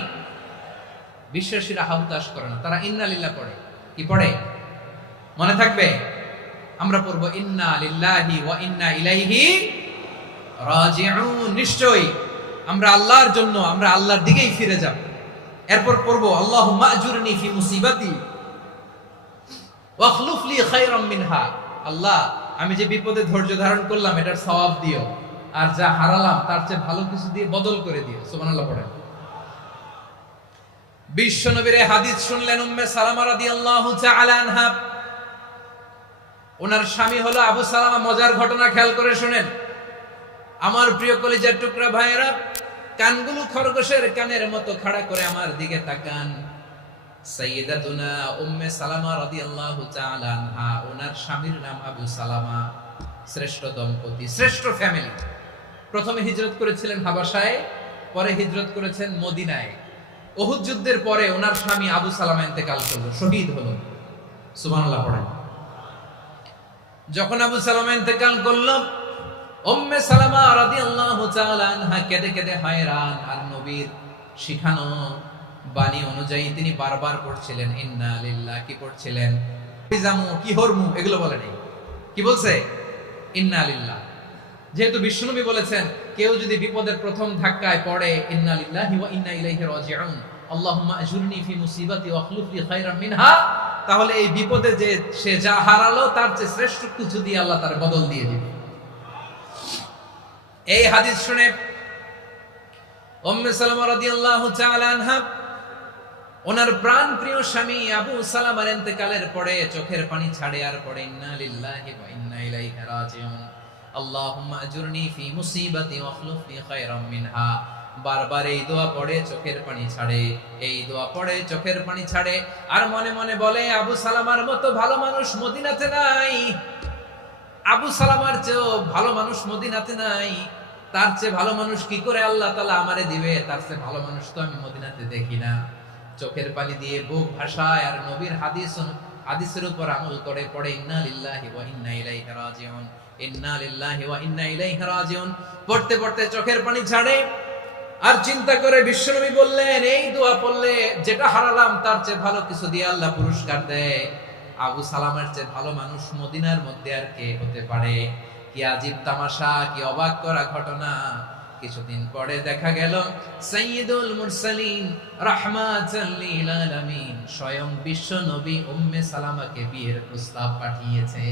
বিশ্বাসীরা হাহুতাশ করে না, তারা ইন্না লিল্লাহ পড়ে। কি পড়ে মনে থাকবে? আমরা পড়বো ইন্না লিল্লাহি ওয়া ইন্না ইলাইহি রাজিউন। নিশ্চয়ই আমরা আল্লাহর জন্য, আমরা আল্লাহর দিকেই ফিরে যাব। এরপর পড়বো আল্লাহুম্মা আজুরনি ফি মুসিবাতি ওয়া আখলুফ লি খায়রাম মিনহা। আল্লাহ, আমি যে বিপদে ধৈর্য ধারণ করলাম এটার সওয়াব দিও, আর যা হারালাম তার চেয়ে ভালো কিছু দিয়ে বদল করে দিও। সুবহানাল্লাহ পড়েন। বিশ্বনবীর হাদিস শুনলেন উম্মে সালামা রাদিয়াল্লাহু তাআলা আনহা। ওনার স্বামী হলো আবু সালামা। মজার ঘটনা খেয়াল করে শুনেন আমার প্রিয় কলিজার টুকরা ভাইয়েরা। কানগুলো খরগোশের কানের মতো খাড়া করে আমার দিকে তাকান। সাইয়্যিদাতুনা উম্মে সালামা রাদিয়াল্লাহু তাআলা আনহা, ওনার স্বামীর নাম আবু সালামা। শ্রেষ্ঠ দম্পতি, শ্রেষ্ঠ ফ্যামিলি। প্রথমে হিজরত করেছিলেন হাবাসায়, পরে হিজরত করেছেন মদিনায়। উহুদ যুদ্ধের পরে ওনার স্বামী আবু সালামা ইন্তেকাল করলো, শহীদ হলো। সুবহানাল্লাহ পড়েন। যখন আবু সালামা ইন্তেকাল করলো, উম্মে সালামা রাদিয়াল্লাহু তাআলা আনহা কেঁদে কেঁদে হয়রান। আর নবীর শিখানো বাণী অনুযায়ী তিনি বারবার পড়ছিলেন ইন্না লিল্লাহ। কি পড়ছিলেন? জামু কি হরমু এগুলো বলে নাই। কি বলছে? ইন্না লিল্লাহ। যেহেতু বিশ্বনবী বলেছেন কেউ যদি বিপদের প্রথম ধাক্কায় পড়ে ইন্না লিল্লাহি ওয়া ইন্না ইলাইহি রাজিউন, আল্লাহুম্মা আজুরনি ফি মুসিবাতি ওয়া আখলুফ লি খায়রাম মিনহা, তাহলে এই বিপদে যে সে যা হারালো তার চেয়ে শ্রেষ্ঠ কিছু দিয়ে আল্লাহ তার বদল দিয়ে দিবে। এই হাদিস শুনে উম্মে সালামা রাদিয়াল্লাহু তাআলা আনহা ওনার প্রাণ প্রিয় স্বামী আবু সালামার ইন্তেকালের পরে চোখের পানি ছাড়ে আর পড়ে ইন্না লিল্লাহি ওয়া ইন্না ইলাইহি রাজিউন, আল্লাহুম্মা আজুরনি ফি মুসিবাতি ওয়া আখলুফ লি খায়রাম মিনহা। বারবার এই দোয়া পড়ে চোখের পানি ছাড়ে, এই দোয়া পড়ে চোখের পানি ছাড়ে। আর মনে মনে বলে আবু সালামার মতো ভালো মানুষ মদিনাতে নাই, আবু সালামার চেয়েও ভালো মানুষ মদিনাতে নাই। তার চেয়ে ভালো মানুষ কি করে আল্লাহ তাআলা আমারে দিবে? তার চেয়ে ভালো মানুষ তো আমি মদিনাতে দেখি না। চোখের পানি দিয়ে বুক ভাসায় আর নবীর হাদিসের উপর আমল করে পড়ে ইন্না লিল্লাহি ওয়া ইন্না ইলাইহি রাজিউন, ইন্না লিল্লাহি ওয়া ইন্না ইলাইহি রাজিউন। পড়তে পড়তে চোখের পানি ছাড়ে আর চিন্তা করে বিশ্বনবী বললেন এই দোয়া পড়লে যেটা হারালাম তার চেয়ে ভালো কিছু দিয়ে আল্লাহ পুরস্কার দেয়। আবু সালামের চেয়ে ভালো মানুষ মদিনার মধ্যে আর কে হতে পারে? কি আজীব তামাশা, কি অবাক করা ঘটনা। কিছুদিন পরে দেখা গেল সাইয়্যিদুল মুরসালিন রাহমাতাল লিল আলামিন স্বয়ং বিশ্ব নবী উম্মে সালামাকে বিয়ের প্রস্তাব পাঠিয়েছে।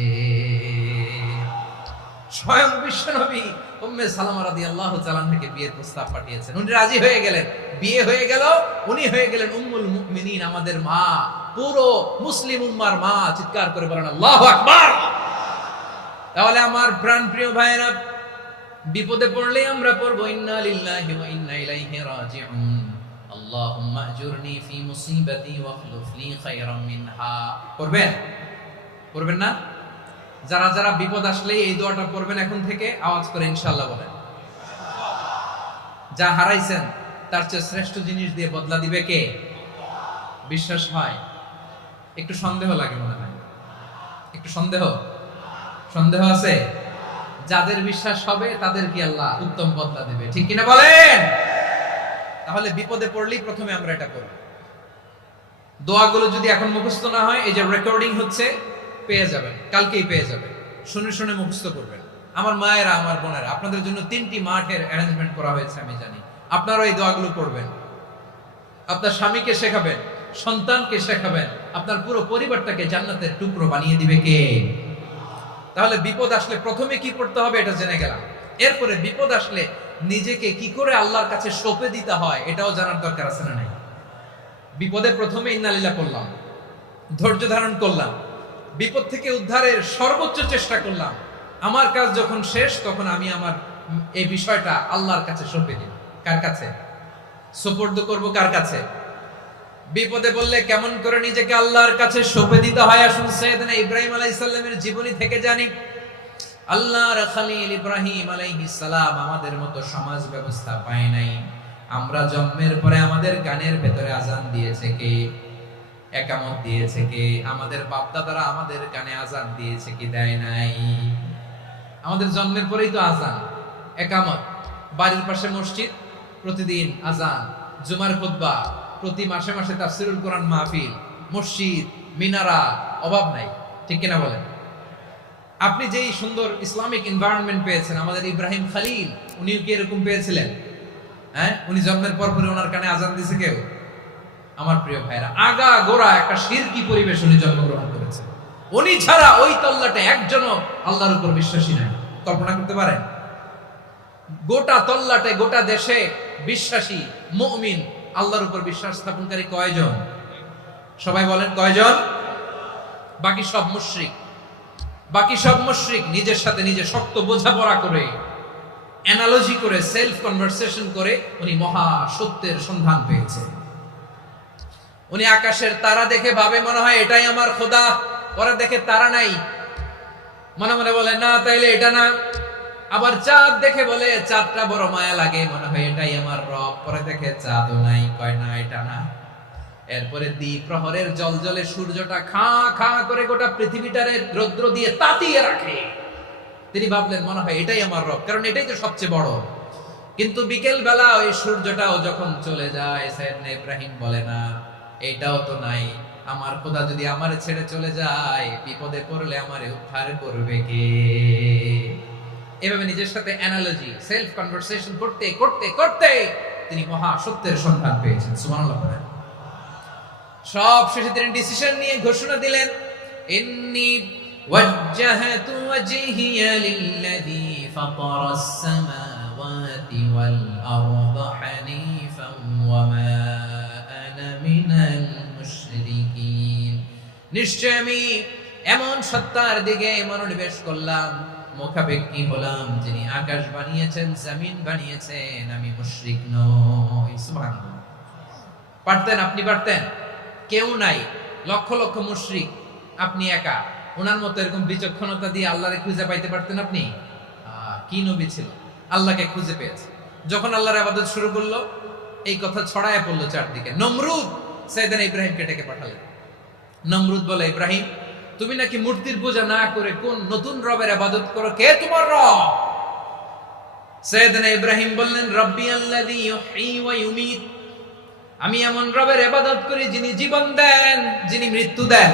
স্বয়ং বিশ্ব নবী উম্মে সালামা রাদিয়াল্লাহু তাআলা থেকে বিয়ের প্রস্তাব পাঠিয়েছেন। উনি রাজি হয়ে গেলেন, বিয়ে হয়ে গেল। উনি হয়ে গেলেন উম্মুল মুমিনিন, আমাদের মা, পুরো মুসলিম উম্মার মা। চিৎকার করে বলেন আল্লাহু আকবার। তাহলে আমার প্রাণ প্রিয় ভাইরা, বিপদে পড়লে আমরা পড়বো ইন্না লিল্লাহি ওয়া ইন্না ইলাইহি রাজিউন, আল্লাহুম্মা আজুরনি ফি মুসিবাতি ওয়া আখলুফ লি খায়রাম মিনহা। পড়বেন? পড়বেন না? যারা যারা বিপদ আসলে এই দোয়াটা পড়বেন এখন থেকে আওয়াজ করে ইনশাআল্লাহ বলেন। যা হারাইছেন তার চেয়ে শ্রেষ্ঠ জিনিস দিয়ে বদলা দিবে কে? বিশ্বাস হয়? একটু সন্দেহ লাগে মনে হয়, একটু সন্দেহ আছে? যাদের বিশ্বাস হবে তাদের কি আল্লাহ উত্তম বদলা দেবে, ঠিক কিনা বলেন? তাহলে বিপদে পড়লেই প্রথমে আমরা এটা করব। দোয়াগুলো যদি এখন মুখস্থ না হয়, এই যে রেকর্ডিং হচ্ছে, পেয়ে যাবেন, কালকেই পেয়ে যাবেন। শুনে শুনে মুখস্থ করবেন। আমার মায়েরা, আমার বোনেরা, আপনাদের জন্য 3টি মাঠের অ্যারেঞ্জমেন্ট করা হয়েছে, আমি জানি। আপনারাও এই দোয়াগুলো পড়বেন, আপনার স্বামীকে শেখাবেন, সন্তানকে শেখাবেন, আপনার পুরো পরিবারটাকে জান্নাতের টুকরো বানিয়ে দিবে কে? তাহলে বিপদ আসলে প্রথমে কি করতে হবে এটা জেনে গেলাম। এরপরে বিপদ আসলে নিজেকে কি করে আল্লাহর কাছে সঁপে দিতে হয় এটাও জানার দরকার আছে না নাই? বিপদে প্রথমে ইন্না লিল্লাহ করলাম, ধৈর্য ধারণ করলাম, বিপদ থেকে উদ্ধারের সর্বোচ্চ চেষ্টা করলাম। আমার কাজ যখন শেষ তখন আমি আমার এই বিষয়টা আল্লাহর কাছে সঁপে দিই। কার কাছে? সুপর্দ করব কার কাছে? বিপদে বললে কেমন করে নিজেকে আল্লাহর কাছে সঁপে দিতে হয়, আসুন সাইয়েদনা ইব্রাহিম আলাইহিস সালামের জীবনী থেকে জানি। আল্লাহর খলিল ইব্রাহিম আলাইহিস সালাম আমাদের মতো সমাজ ব্যবস্থা পায় নাই। আমরা জন্মের পরে আমাদের কানের ভেতরে আজান দিয়েছে কে? একামত দিয়েছে কে? আমাদের বাপ-দাদারা আমাদের কানে আজান দিয়েছে কি? দেয় নাই। আমাদের জন্মের পরেই তো আজান, একামত, বাড়ির পাশে মসজিদ, প্রতিদিন আজান, জুমার খুতবা, প্রতি মাসে মাসে তাফসীরুল কোরআন মাহফিল, মসজিদ, মিনারা, অভাব নাই। ঠিক কিনা বলেন? আপনি যেই সুন্দর ইসলামিক এনভায়রনমেন্ট পেয়েছেন, আমাদের ইব্রাহিম খলিল উনিও কি এরকম পেয়েছিলেন? হ্যাঁ, উনি জন্মের পর পরে ওনার কানে আজান দিয়েছে কেউ? আমার প্রিয় ভাইরা, আগা গোড়া একটা শিরকি পরিবেশ উনি জন্মগ্রহণ করেছেন। উনি ছাড়া ওই তল্লাটে একজনও আল্লাহর উপর বিশ্বাসী নাই। কল্পনা করতে পারেন? গোটা তল্লাটে, গোটা দেশে বিশ্বাসী মুমিন, আল্লাহর উপর বিশ্বাস স্থাপনকারী কয়জন? সবাই বলেন কয়জন? বাকি সব মুশরিক। বাকি সব মুশরিক নিজের সাথে নিজে শক্ত বোঝাপড়া করে, অ্যানালজি করে, সেলফ কনভারসেশন করে উনি মহা সত্যের সন্ধান পেয়েছে। উনি আকাশের তারা দেখে ভাবে মনে হয় এটাই আমার খোদা। ওরা দেখে তারা নাই, মনে মনে বলে না তাইলে এটা না। আবার চাঁদ দেখে বলে চাঁদটা বড় মায়া লাগে, মনে হয় এটাই আমার রব। পরে দেখে চাঁদও নাই, কয় না এটা না। এরপরে দ্বীপ প্রহরের জলজলে সূর্যটা খা খা করে গোটা পৃথিবীটারে রৌদ্র দিয়ে তাতিয়ে রাখে। তিনি ভাবলেন মনে হয় এটাই আমার রব, কারণ এটাই তো সবচেয়ে বড়। কিন্তু বিকেল বেলা ওই সূর্যটাও যখন চলে যায়, সাইয়েদনা ইব্রাহিম বলে না এটাও তো নাই। আমার খোদা যদি আমার ছেড়ে চলে যায়, বিপদে পড়লে আমারে উদ্ধার করবে কে? এভাবে নিজের সাথে অ্যানালজি, সেলফ কনভারসেশন করতে করতে করতে তিনি মহা সত্যের সন্ধান পেয়েছেন। সুবহানাল্লাহ। সব শেষে তিনি ডিসিশন নিয়ে ঘোষণা দিলেন, ইন্নী ওয়াজ্জাহাতু ওয়াজহিয়া লিল্লাযী ফাতারাস সামাওয়াতি ওয়াল আরদা হানিফান ওয়া মা আনা মিনাল মুশরিকিন। নিশ্চয় আমি এমন সত্তার দিকে মনোনিবেশ করলাম, মুখাপেক্ষী হলাম, যিনি আকাশ বানিয়েছেন, জমিন বানিয়েছেন, আমি মুশরিক নই। সুবহানাল্লাহ। পারতেন? আপনি পারতেন? কেউ নাই, লক্ষ লক্ষ মুশরিক, আপনি একা। ওনার মতো এরকম বিচক্ষণতা দিয়ে আল্লাহরে খুঁজে পাইতে পারতেন আপনি? কি নবী ছিল, আল্লাহকে খুঁজে পেয়েছে। যখন আল্লাহর ইবাদত শুরু করলো, এই কথা ছড়ায় পড়লো চারদিকে। নমরুদ সাইয়েদনা ইব্রাহিমকে ডেকে পাঠালেন। নমরুদ বলে, ইব্রাহিম তুমি নাকি মূর্তির পূজা না করে কোন নতুন রবের ইবাদত করো, কে তোমার রব? সাইয়েদনা ইব্রাহিম বললেন, রব্বি আল্লাযী ইউহয়ী ওয়া ইউমীত, আমি এমন রবের ইবাদত করি যিনি জীবন দেন, যিনি মৃত্যু দেন।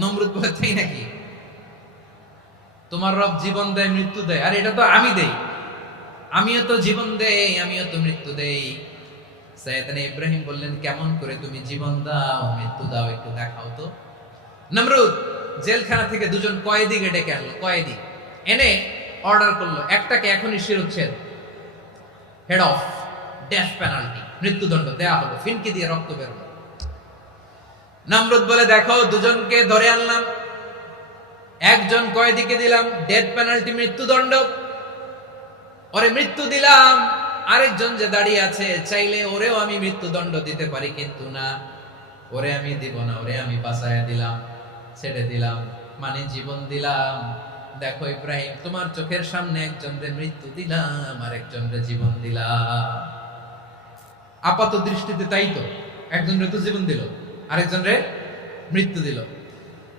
নমরুদ বলে, তাই নাকি? তোমার রব জীবন দেয়, মৃত্যু দেয়, আর এটা তো আমি দেই। আমিও তো জীবন দেই, আমিও তো মৃত্যু দেই। সাইয়েদনা ইব্রাহিম বললেন, কেমন করে তুমি জীবন দাও, মৃত্যু দাও, একটু দেখাও তো। নমরুদ জেলখানা থেকে দুজন কয়েদিকে ডেকে আনলো। কয়েদি এনে অর্ডার করলো, একটাকে এখনই শিরোচ্ছেদ, হেড অফ, ডেথ পেনাল্টি, মৃত্যুদণ্ড দেয়া হলো। ফিনকি দিয়ে রক্ত বের হলো। নমরুদ বলে, দেখো দুজনকে ধরে আনলাম, একজন কয়েদিকে দিলাম ডেথ পেনাল্টি, মৃত্যুদণ্ড, ওরে মৃত্যু দিলাম। আরেকজন যে দাঁড়িয়ে আছে, চাইলে ওরেও আমি মৃত্যুদণ্ড দিতে পারি, কিন্তু না, ওরে আমি দিব না, ওরে আমি বাঁচায়া দিলাম, ছেড়ে দিলাম, মানে জীবন দিলাম। দেখো ইব্রাহিম, তোমার চোখের সামনে একজনরে মৃত্যু দিলাম, আর একজনরে জীবন দিলাম। আপাত দৃষ্টিতে তাই তো, একজনরে তো জীবন দিল, আরেকজনরে মৃত্যু দিল।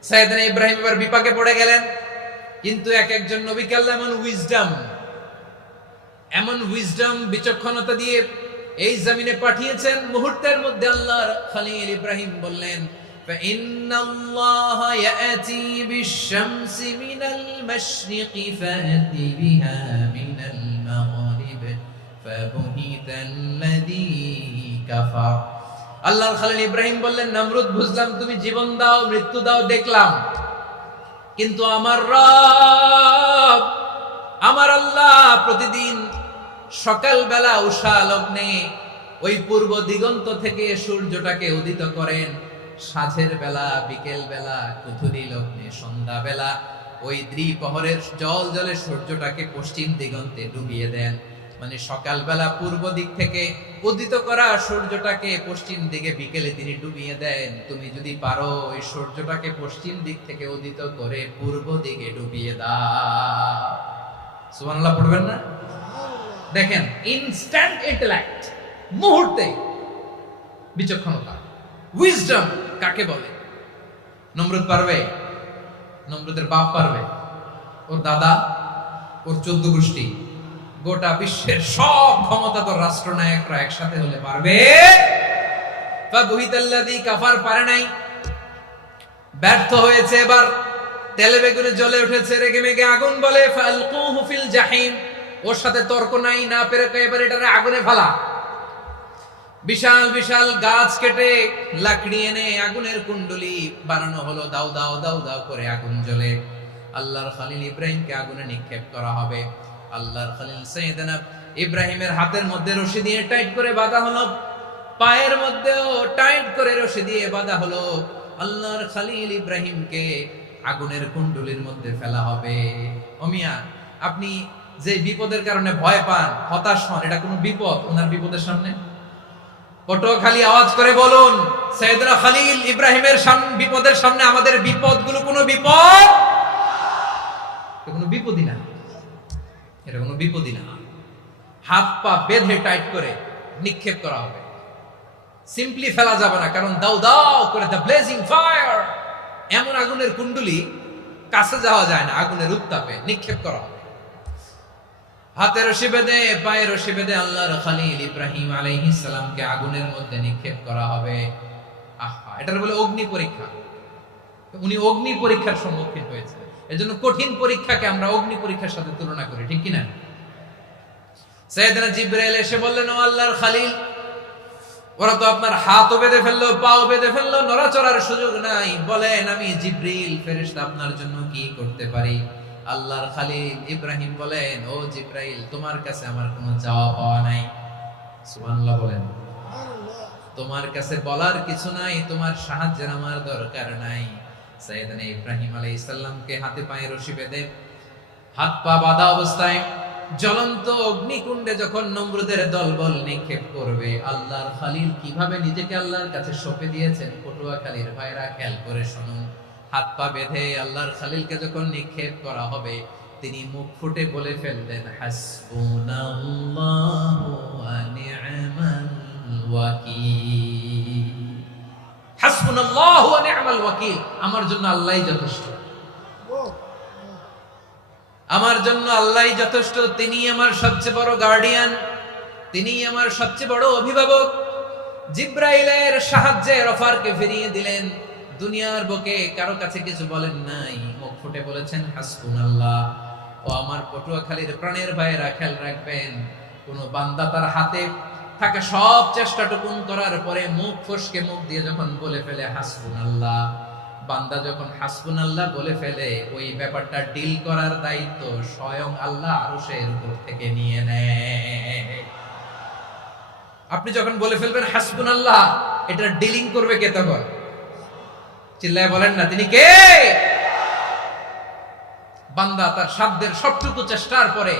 সাইয়েদনা ইব্রাহিম এবার বিপাকে পড়ে গেলেন। কিন্তু এক একজন নবীকে আল্লাহ এমন উইজডম, বিচক্ষণতা দিয়ে এই জমিনে পাঠিয়েছেন। মুহূর্তের মধ্যে আল্লাহর খলিল ইব্রাহিম বললেন, ফাইন্নাল্লাহা ইয়াতি বিশ-শামসি মিনাল মাশরিকি ফাতি বিহা মিনাল মাগরিব ফাবুহিতাল্লাযী কাফার। আল্লাহর খলিল ইব্রাহিম বললেন, নমরুদ বুঝলাম তুমি জীবন দাও, মৃত্যু দাও, দেখলাম, কিন্তু আমার রব, আমার আল্লাহ প্রতিদিন সকালবেলা উষা লগ্নে ওই পূর্ব দিগন্ত থেকে সূর্যটাকে উদিত করেন, সাঁঝের বেলা, বিকেল বেলা, কুথুরি লগ্নে, সন্ধ্যা বেলা ওই দ্বিপ্রহরের জল জলে সূর্যটাকে পশ্চিম দিগন্তে ডুবিয়ে দেন। মানে সকালবেলা পূর্ব দিক থেকে উদিত করা সূর্যটাকে পশ্চিম দিকে বিকেলে তিনি ডুবিয়ে দেন। তুমি যদি পারো ওই সূর্যটাকে পশ্চিম দিক থেকে উদিত করে পূর্ব দিকে ডুবিয়ে দাও। সুবহানাল্লাহ পড়বেন না? দেখেন, ইনস্ট্যান্ট ইন্টেলেক্ট, মুহূর্তে বিচক্ষণতা, উইজডম কাকে বলে? নমরুদ পারবে? নমরুদের বাপ পারবে? ওর দাদা, ওর 14 গোষ্ঠী, গোটা বিশ্বের সব ক্ষমতাধর রাষ্ট্রনায়করা একসাথে হলে পারবে? ফাবুহিতাল্লাযী কাফার পারে নাই, ব্যর্থ হয়েছে। এবার তেলে বেগুনে জ্বলে উঠেছে, রেগে মেগে আগুন বলে ফালকুহু ফিল জাহিম। ওর সাথে তর্ক নাই, না পেরে এবার এটারে আগুনে ফেলা। বিশাল বিশাল গাছ কেটে লাকড়ি এনে আগুনের কুণ্ডলি বানানো হলো, দাও দাও দাও দাও করে আগুন জ্বলে। আল্লাহর খলিল ইব্রাহিমকে আগুনে নিক্ষেপ করা হবে। আল্লাহর খলিল সাইয়েদনা ইব্রাহিমের হাতের মধ্যে রশি দিয়ে টাইট করে বাঁধা হলো, পায়ের মধ্যেও টাইট করে রশি দিয়ে বাঁধা হলো। আল্লাহর খলিল ইব্রাহিমকে আগুনের কুণ্ডলির মধ্যে ফেলা হবে। ও মিয়া, আপনি যে বিপদের কারণে ভয় পান, হতাশ হন, এটা কোনো বিপদ ওনার বিপদের সামনে? পটুয়াখালী আওয়াজ করে বলুন, সাইয়েদনা খলিল ইব্রাহিমের বিপদের সামনে আমাদের বিপদগুলো কোনো বিপদ? কোনো বিপদই না, এটা কোনো বিপদই না। হাত পা বেঁধে টাইট করে নিক্ষেপ করা হবে, সিম্পলি ফেলা যাবে না, কারণ দাও দাও করে দ্য ব্লেজিং ফায়ার, এমন আগুনের কুণ্ডলি কাছে যাওয়া যায় না, আগুনের উত্তাপে নিক্ষেপ করা হবে। হাতে রশি বেঁধে, পায়ে রশি বেঁধে আল্লাহর খলিল ইব্রাহিম আলাইহিস সালামকে আগুনের মধ্যে নিক্ষেপ করা হবে। আহা, এটার বলে অগ্নি পরীক্ষা। উনি অগ্নি পরীক্ষার সম্মুখীন হয়েছে। এজন্য কঠিন পরীক্ষাকে আমরা অগ্নি পরীক্ষার সাথে তুলনা করি, ঠিক কিনা? সাইয়েদনা জিবরাইল এসে বললেন, ও আল্লাহর খলিল, ওরা তো আপনার হাতও বেঁধে ফেললো, পাও বেঁধে ফেললো, নড়াচড়ার সুযোগ নাই, বলেন আমি জিবরিল ফেরেশতা আপনার জন্য কি করতে পারি? আল্লাহর খলিল ইব্রাহিম বলেন, ও জিবরাইল, তোমার কাছে আমার কোনো চাওয়া পাওয়া নাই। সুবহানাল্লাহ বলেন। তোমার কাছে বলার কিছু নাই, তোমার সাহায্যের আমার দরকার নাই। সাইয়েদনা ইব্রাহিম আলাইহিস সালামকে হাতে পায়ে রশি বেঁধে, হাত পা বাঁধা অবস্থায় জ্বলন্ত অগ্নিকুণ্ডে যখন নমরুদের দলবল নিক্ষেপ করবে, আল্লাহর খলিল কিভাবে নিজেকে আল্লাহর কাছে সঁপে দিয়েছেন, পটুয়াখালীর ভাইরা খেয়াল করে শুনুন। হাত পা বেঁধে আল্লাহর খলিলকে যখন নিক্ষেপ করা হবে, তিনি মুখ ফুটে বলে ফেললেন, হাসবুনাল্লাহু ওয়া নি'মাল ওয়াকিল। হাসবুনাল্লাহু ওয়া নি'মাল ওয়াকিল, আমার জন্য আল্লাহই যথেষ্ট, আমার জন্য আল্লাহই যথেষ্ট। তিনি আমার সবচেয়ে বড় গার্ডিয়ান, তিনি আমার সবচেয়ে বড় অভিভাবক। জিবরাইলের সাহায্যে অফারকে ফিরিয়ে দিলেন। দুনিয়ার বুকে কারো কাছে কিছু বলেন নাই, মুখ ফুটে বলেছেন হাসবুনাল্লাহ। ও আমার পটুয়াখালীর প্রাণের ভাইয়েরা, খেয়াল রাখবেন, কোন বান্দা তার হাতে থাকা সব চেষ্টাটুকুন করার পরে মুখ ফসকে মুখ দিয়ে যখন বলে ফেলে হাসবুনাল্লাহ, বান্দা যখন হাসবুনাল্লাহ বলে ফেলে, ওই ব্যাপারটা ডিল করার দায়িত্ব স্বয়ং আল্লাহ আরশের উপর থেকে নিয়ে নেয়। আপনি যখন বলে ফেলবেন হাসবুনাল্লাহ, এটা ডিলিং করবে কে তখন? চিল্লায় বলেন না, তিনি কে? বান্দা তার সাধ্যের সবটুকু চেষ্টার পরে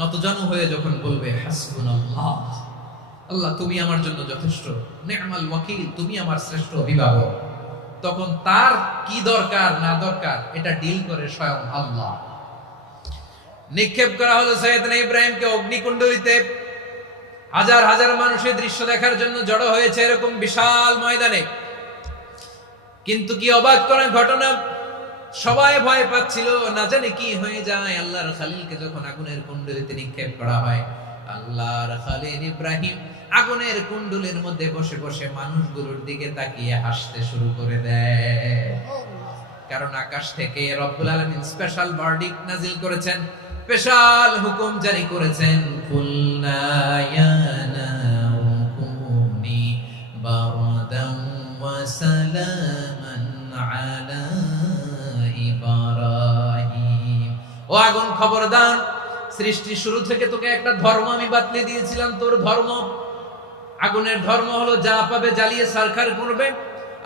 নতজানু হয়ে যখন বলবে হাসবুনাল্লাহ, আল্লাহ তুমি আমার জন্য যথেষ্ট, নি'মাল ওয়াকিল, তুমি আমার শ্রেষ্ঠ অভিভাবক, তখন তার কি দরকার না দরকার এটা ডিল করে স্বয়ং আল্লাহ। নিক্ষেপ করা হলো সাইয়েদনা ইব্রাহিমকে অগ্নিকুণ্ডলিতে। হাজার হাজার মানুষের দৃশ্য দেখার জন্য জড়ো হয়েছে এরকম বিশাল ময়দানে। কিন্তু কি অবাক করা ঘটনা, সবাই ভয় পাচ্ছিল, না জানে কি হয়ে যায়। আল্লাহর খলিলকে যখন আগুনের কুণ্ডলিতে নিক্ষেপ করা হয়, আল্লাহর খলিল ইব্রাহিম আগুনের কুণ্ডলের মধ্যে বসে বসে মানুষগুলোর দিকে তাকিয়ে হাসতে শুরু করে দেয়। কারণ আকাশ থেকে রব্বুল আলামিন স্পেশাল ভার্ডিক্ট নাজিল করেছেন, স্পেশাল হুকুম জারি করেছেন, কুলনা ইয়া নারু কুনি বারদান ওয়া সালামান আলা ইব্রাহিম। ও আগুন, খবরদার, সৃষ্টি শুরু থেকে তোকে একটা ধর্ম আমি বাতলে দিয়েছিলাম, তোর ধর্ম, আগুনের ধর্ম হলো যা পাবে জ্বালিয়ে সারখার করবে।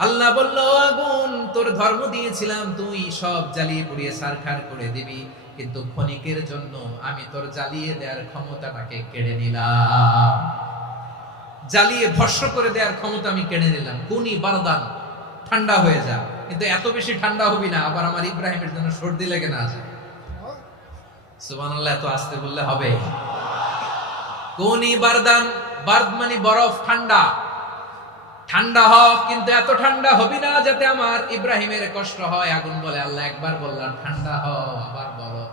আল্লাহ বলল, আগুন তোর ধর্ম দিয়েছিলাম তুই সব জ্বালিয়ে পুড়িয়ে ছারখার করে দিবি, কিন্তু ক্ষণিকের জন্য আমি তোর জ্বালিয়ে দেওয়ার ক্ষমতাটাকে কেড়ে নিলাম, জ্বালিয়ে ভস্ম করে দেওয়ার ক্ষমতা আমি কেড়ে নিলাম। কুনি বারদান, ঠান্ডা হয়ে যা, কিন্তু এত বেশি ঠান্ডা হবি না আবার আমার ইব্রাহিমের জন্য সর্দি লেগে না যায়। সুবহানাল্লাহ, এত আস্তে বললে হবে? কুনি বারদান, বারদ মানে বরফ, ঠান্ডা, ঠান্ডা হ, কিন্তু এত ঠান্ডা হবি না যাতে আমার ইব্রাহিমের কষ্ট হয়। আগুন বলে, আল্লাহ একবার বললাম ঠান্ডা হ, আবার বলো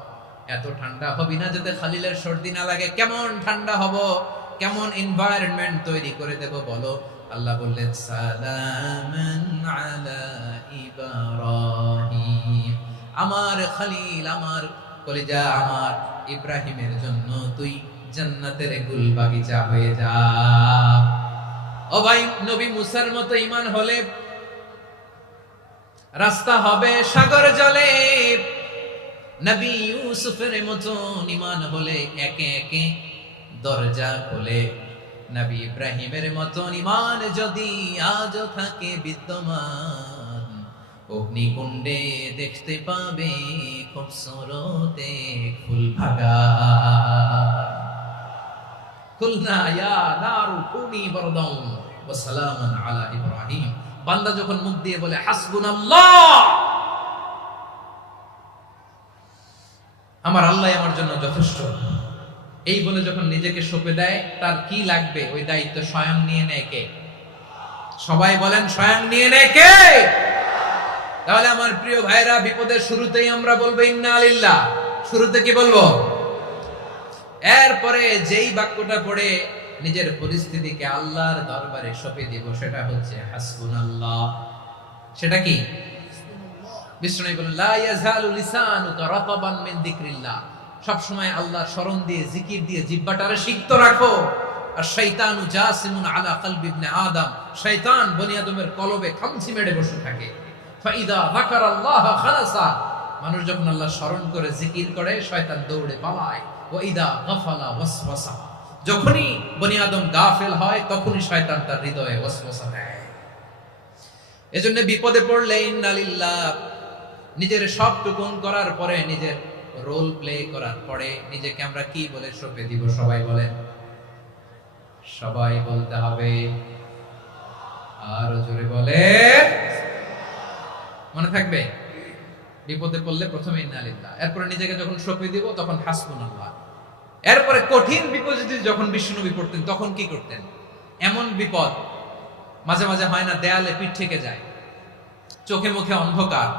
এত ঠান্ডা হবি না যাতে খালিলের সর্দি না লাগে। কেমন ঠান্ডা হব, কেমন এনভায়রনমেন্ট তৈরি করে দেব বলো? আল্লাহ বললেন, সালামান আলা ইব্রাহিম, আমার খলিল, আমার কলিজা, আমার ইব্রাহিমের জন্য তুই জান্নাতের গুল বাগিচা হয়ে যা। ও ভাই, নবী মুসার মতো ঈমান হলে রাস্তা হবে সাগর জলে, নবী ইউসুফের মতো ঈমান হলে একে একে দরজা খোলে। নবী ইব্রাহিমের মতো ঈমান যদি আজও থাকে বিদ্যমান, অগ্নিকুণ্ডে দেখতে পাবে খুবসুরতে ফুল ভাগা। কুলনা ইয়া নারু কুনি বারদান ওয়া সালামান আলা ইব্রাহিম, বান্দা যখন মুখ দিয়ে বলে হাসবুনাল্লাহ, আমার আল্লাহ আমার জন্য যথেষ্ট, এই বলে যখন নিজেকে সঁপে দেয়, তার কি লাগবে ওই দায়িত্ব স্বয়ং নিয়ে নেয় কে? সবাই বলেন, স্বয়ং নিয়ে নেয় কে? তাহলে আমার প্রিয় ভাইরা, বিপদের শুরুতেই আমরা বলবো ইন্না লিল্লাহ। শুরুতে কি বলবো? এরপরে যেই বাক্যটা পড়ে নিজের পরিস্থিতিকে আল্লাহর দরবারে সঁপে দিব, সেটা হচ্ছে হাসবুনাল্লাহ। সেটা কি? বিষ্ণু বলেন, লা ইয়াজালু লিসানুকা রাতাবান মিন যিকরিল্লাহ, সব সময় আল্লাহর স্মরণ দিয়ে, জিকির দিয়ে জিহ্বাটারে সিক্ত রাখো। আর শয়তানু জাসিমুন আলা কলবি ইবনে আদম, শয়তান বনি আদমের কলবে খামচি মেরে বসে থাকে। ফাইদা যাকারাল্লাহ খালাসা, মানুষ যখন আল্লাহ স্মরণ করে জিকির করে, শয়তান দৌড়ে পালায়। ওয়া ইদা গাফালা ওয়াসওয়াসা, যখনই বনি আদম গাফেল হয় তখনই শয়তান তার হৃদয়ে ওয়াসওয়াসা দেয়। এজন্য বিপদে পড়লে ইন্না লিল্লাহ, নিজের সব টুকুন করার পরে, নিজের রোল প্লে করার পরে নিজেকে আমরা কি বলে সঁপে দিব? সবাই বলেন, সবাই বলতে হবে, আরো জোরে বলে, মনে থাকবে? বিপদে পড়লে প্রথমে ইন্না লিল্লাহ, এরপরে নিজেকে যখন সঁপে দিব তখন হাসবুনাল্লাহ। এরপরে কঠিন বিপদে যখন বিশ্বনবী পড়তেন তখন কি করতেন? এমন বিপদ মাঝে মাঝে হয় না, দেয়ালে পিঠ থেকে যায়, চোখে মুখে অন্ধকার,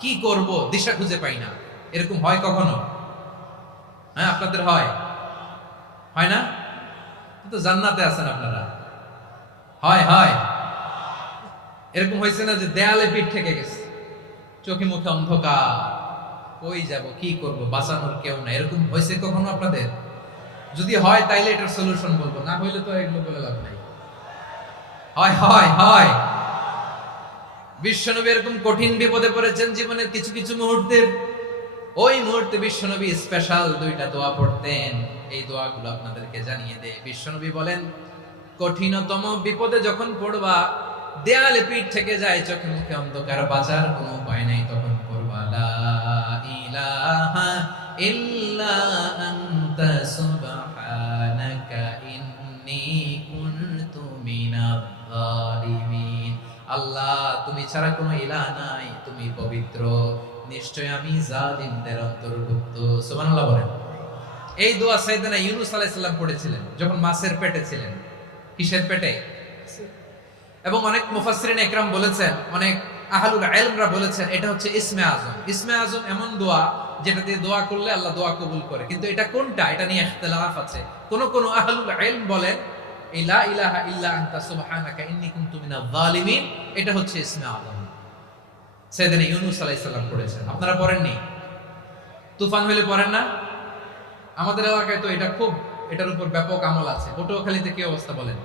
কি করব দিশা খুঁজে পাই না, এরকম হয় কখনো? হ্যাঁ, আপনাদের হয়? হয় না? তো জান্নাতে আছেন আপনারা। হয় হয় এরকম হয়েছে না যে দেয়ালে পিঠ থেকে গেছে, চোখে মুখে অন্ধকার, কই যাব, কি করব, বাঁচানোর কেউ না, এরকম হয়েছে কখনো আপনাদের? যদি হয় তাইলে এটার সলিউশন বলবো, না হইলে তো এগুলো বলে লাভ নাই। হয় হয় হয় বিশ্বনবী এরকম কঠিন বিপদে পড়েছেন জীবনের কিছু কিছু মুহূর্তে। ওই মুহূর্তে বিশ্বনবী স্পেশাল দুইটা দোয়া পড়তেন, এই দোয়াগুলো আপনাদেরকে জানিয়ে দে। বিশ্বনবী বলেন, কঠিনতম বিপদে যখন পড়বা, দেয়ালে পিঠ থেকে যায়, চোখে মুখে অন্ধকার, বাঁচার কোনো উপায় নাই, তখন পড়বা লা ইলাহা ইল্লা আনতা সুবহানাকা ইন্নী কুনতু মিনাজ জালিমিন। আল্লাহ, তুমি ছাড়া কোনো ইলাহ নাই, তুমি পবিত্র, নিশ্চয় আমি জালিমদের অন্তর্ভুক্ত। সুবহানাল্লাহ বলেন। এই দোয়া সাইয়েদনা ইউনূস আলাইহিস সালাম পড়েছিলেন যখন মাছের পেটে ছিলেন। কিসের পেটে? এবং অনেক মুফাসসিরিন ইকরাম বলেছেন, অনেক আহলুল ইলমরা বলেছেন, এটা হচ্ছে ইসমে আজম। ইসমে আজম এমন দোয়া যেটা দিয়ে দোয়া করলে আল্লাহ দোয়া কবুল করে, কিন্তু এটা কোনটা, এটা নিয়ে ইখতিলাফ আছে। কোন কোন আহলুল ইলম বলেন লা ইলাহা ইল্লা আনতা সুবহানাকা ইন্নী কুনতু মিনাজ জালিমিন, এটা হচ্ছে ইসমে আজম। সাইয়েদনা ইউনূস আলাইহিস সালাম পড়েছেন, আপনারা পড়েননি? তুফান হইলে পড়েন না? আমাদের এলাকায় তো এটা খুব, এটার উপর ব্যাপক আমল আছে। পটুয়াখালীতে কি অবস্থা বলেন?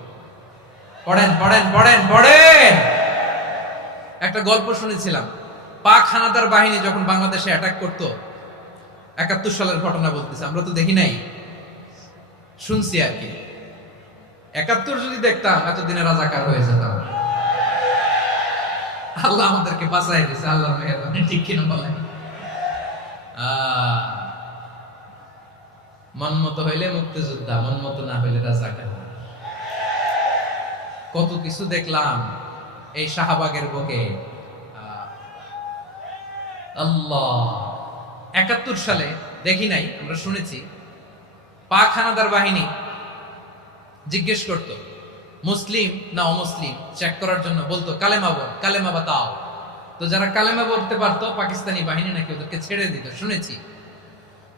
পড়েন পড়েন পড়েন পড়েন। একটা গল্প শুনেছিলাম, পাক হানাদার বাহিনী যখন বাংলাদেশে অ্যাটাক করতো, ৭১ সালের ঘটনা বলতেছে, আমরা তো দেখি নাই, শুনছি আর কি। ৭১ যদি দেখতাম এতদিনে রাজাকার হয়ে যেতাম। আল্লাহ আমাদেরকে বাঁচাই দিয়েছে, আল্লাহর মেহেরবানি, ঠিক কিনা বলেন? মন মতো হইলে মুক্তিযোদ্ধা, মন মতো না হইলে রাজাকার। কত কিছু দেখলাম এই শাহবাগের বুকে। আল্লাহ, 71 সালে দেখি নাই, আমরা শুনেছি পাক হানাদার বাহিনী জিজ্ঞেস করত মুসলিম না অমুসলিম চেক করার জন্য, বলতো কালেমা বল, কালেমা বাতাও। তো যারা কালেমা বলতে পারতো পাকিস্তানি বাহিনী নাকি ওদেরকে ছেড়ে দিত, শুনেছি।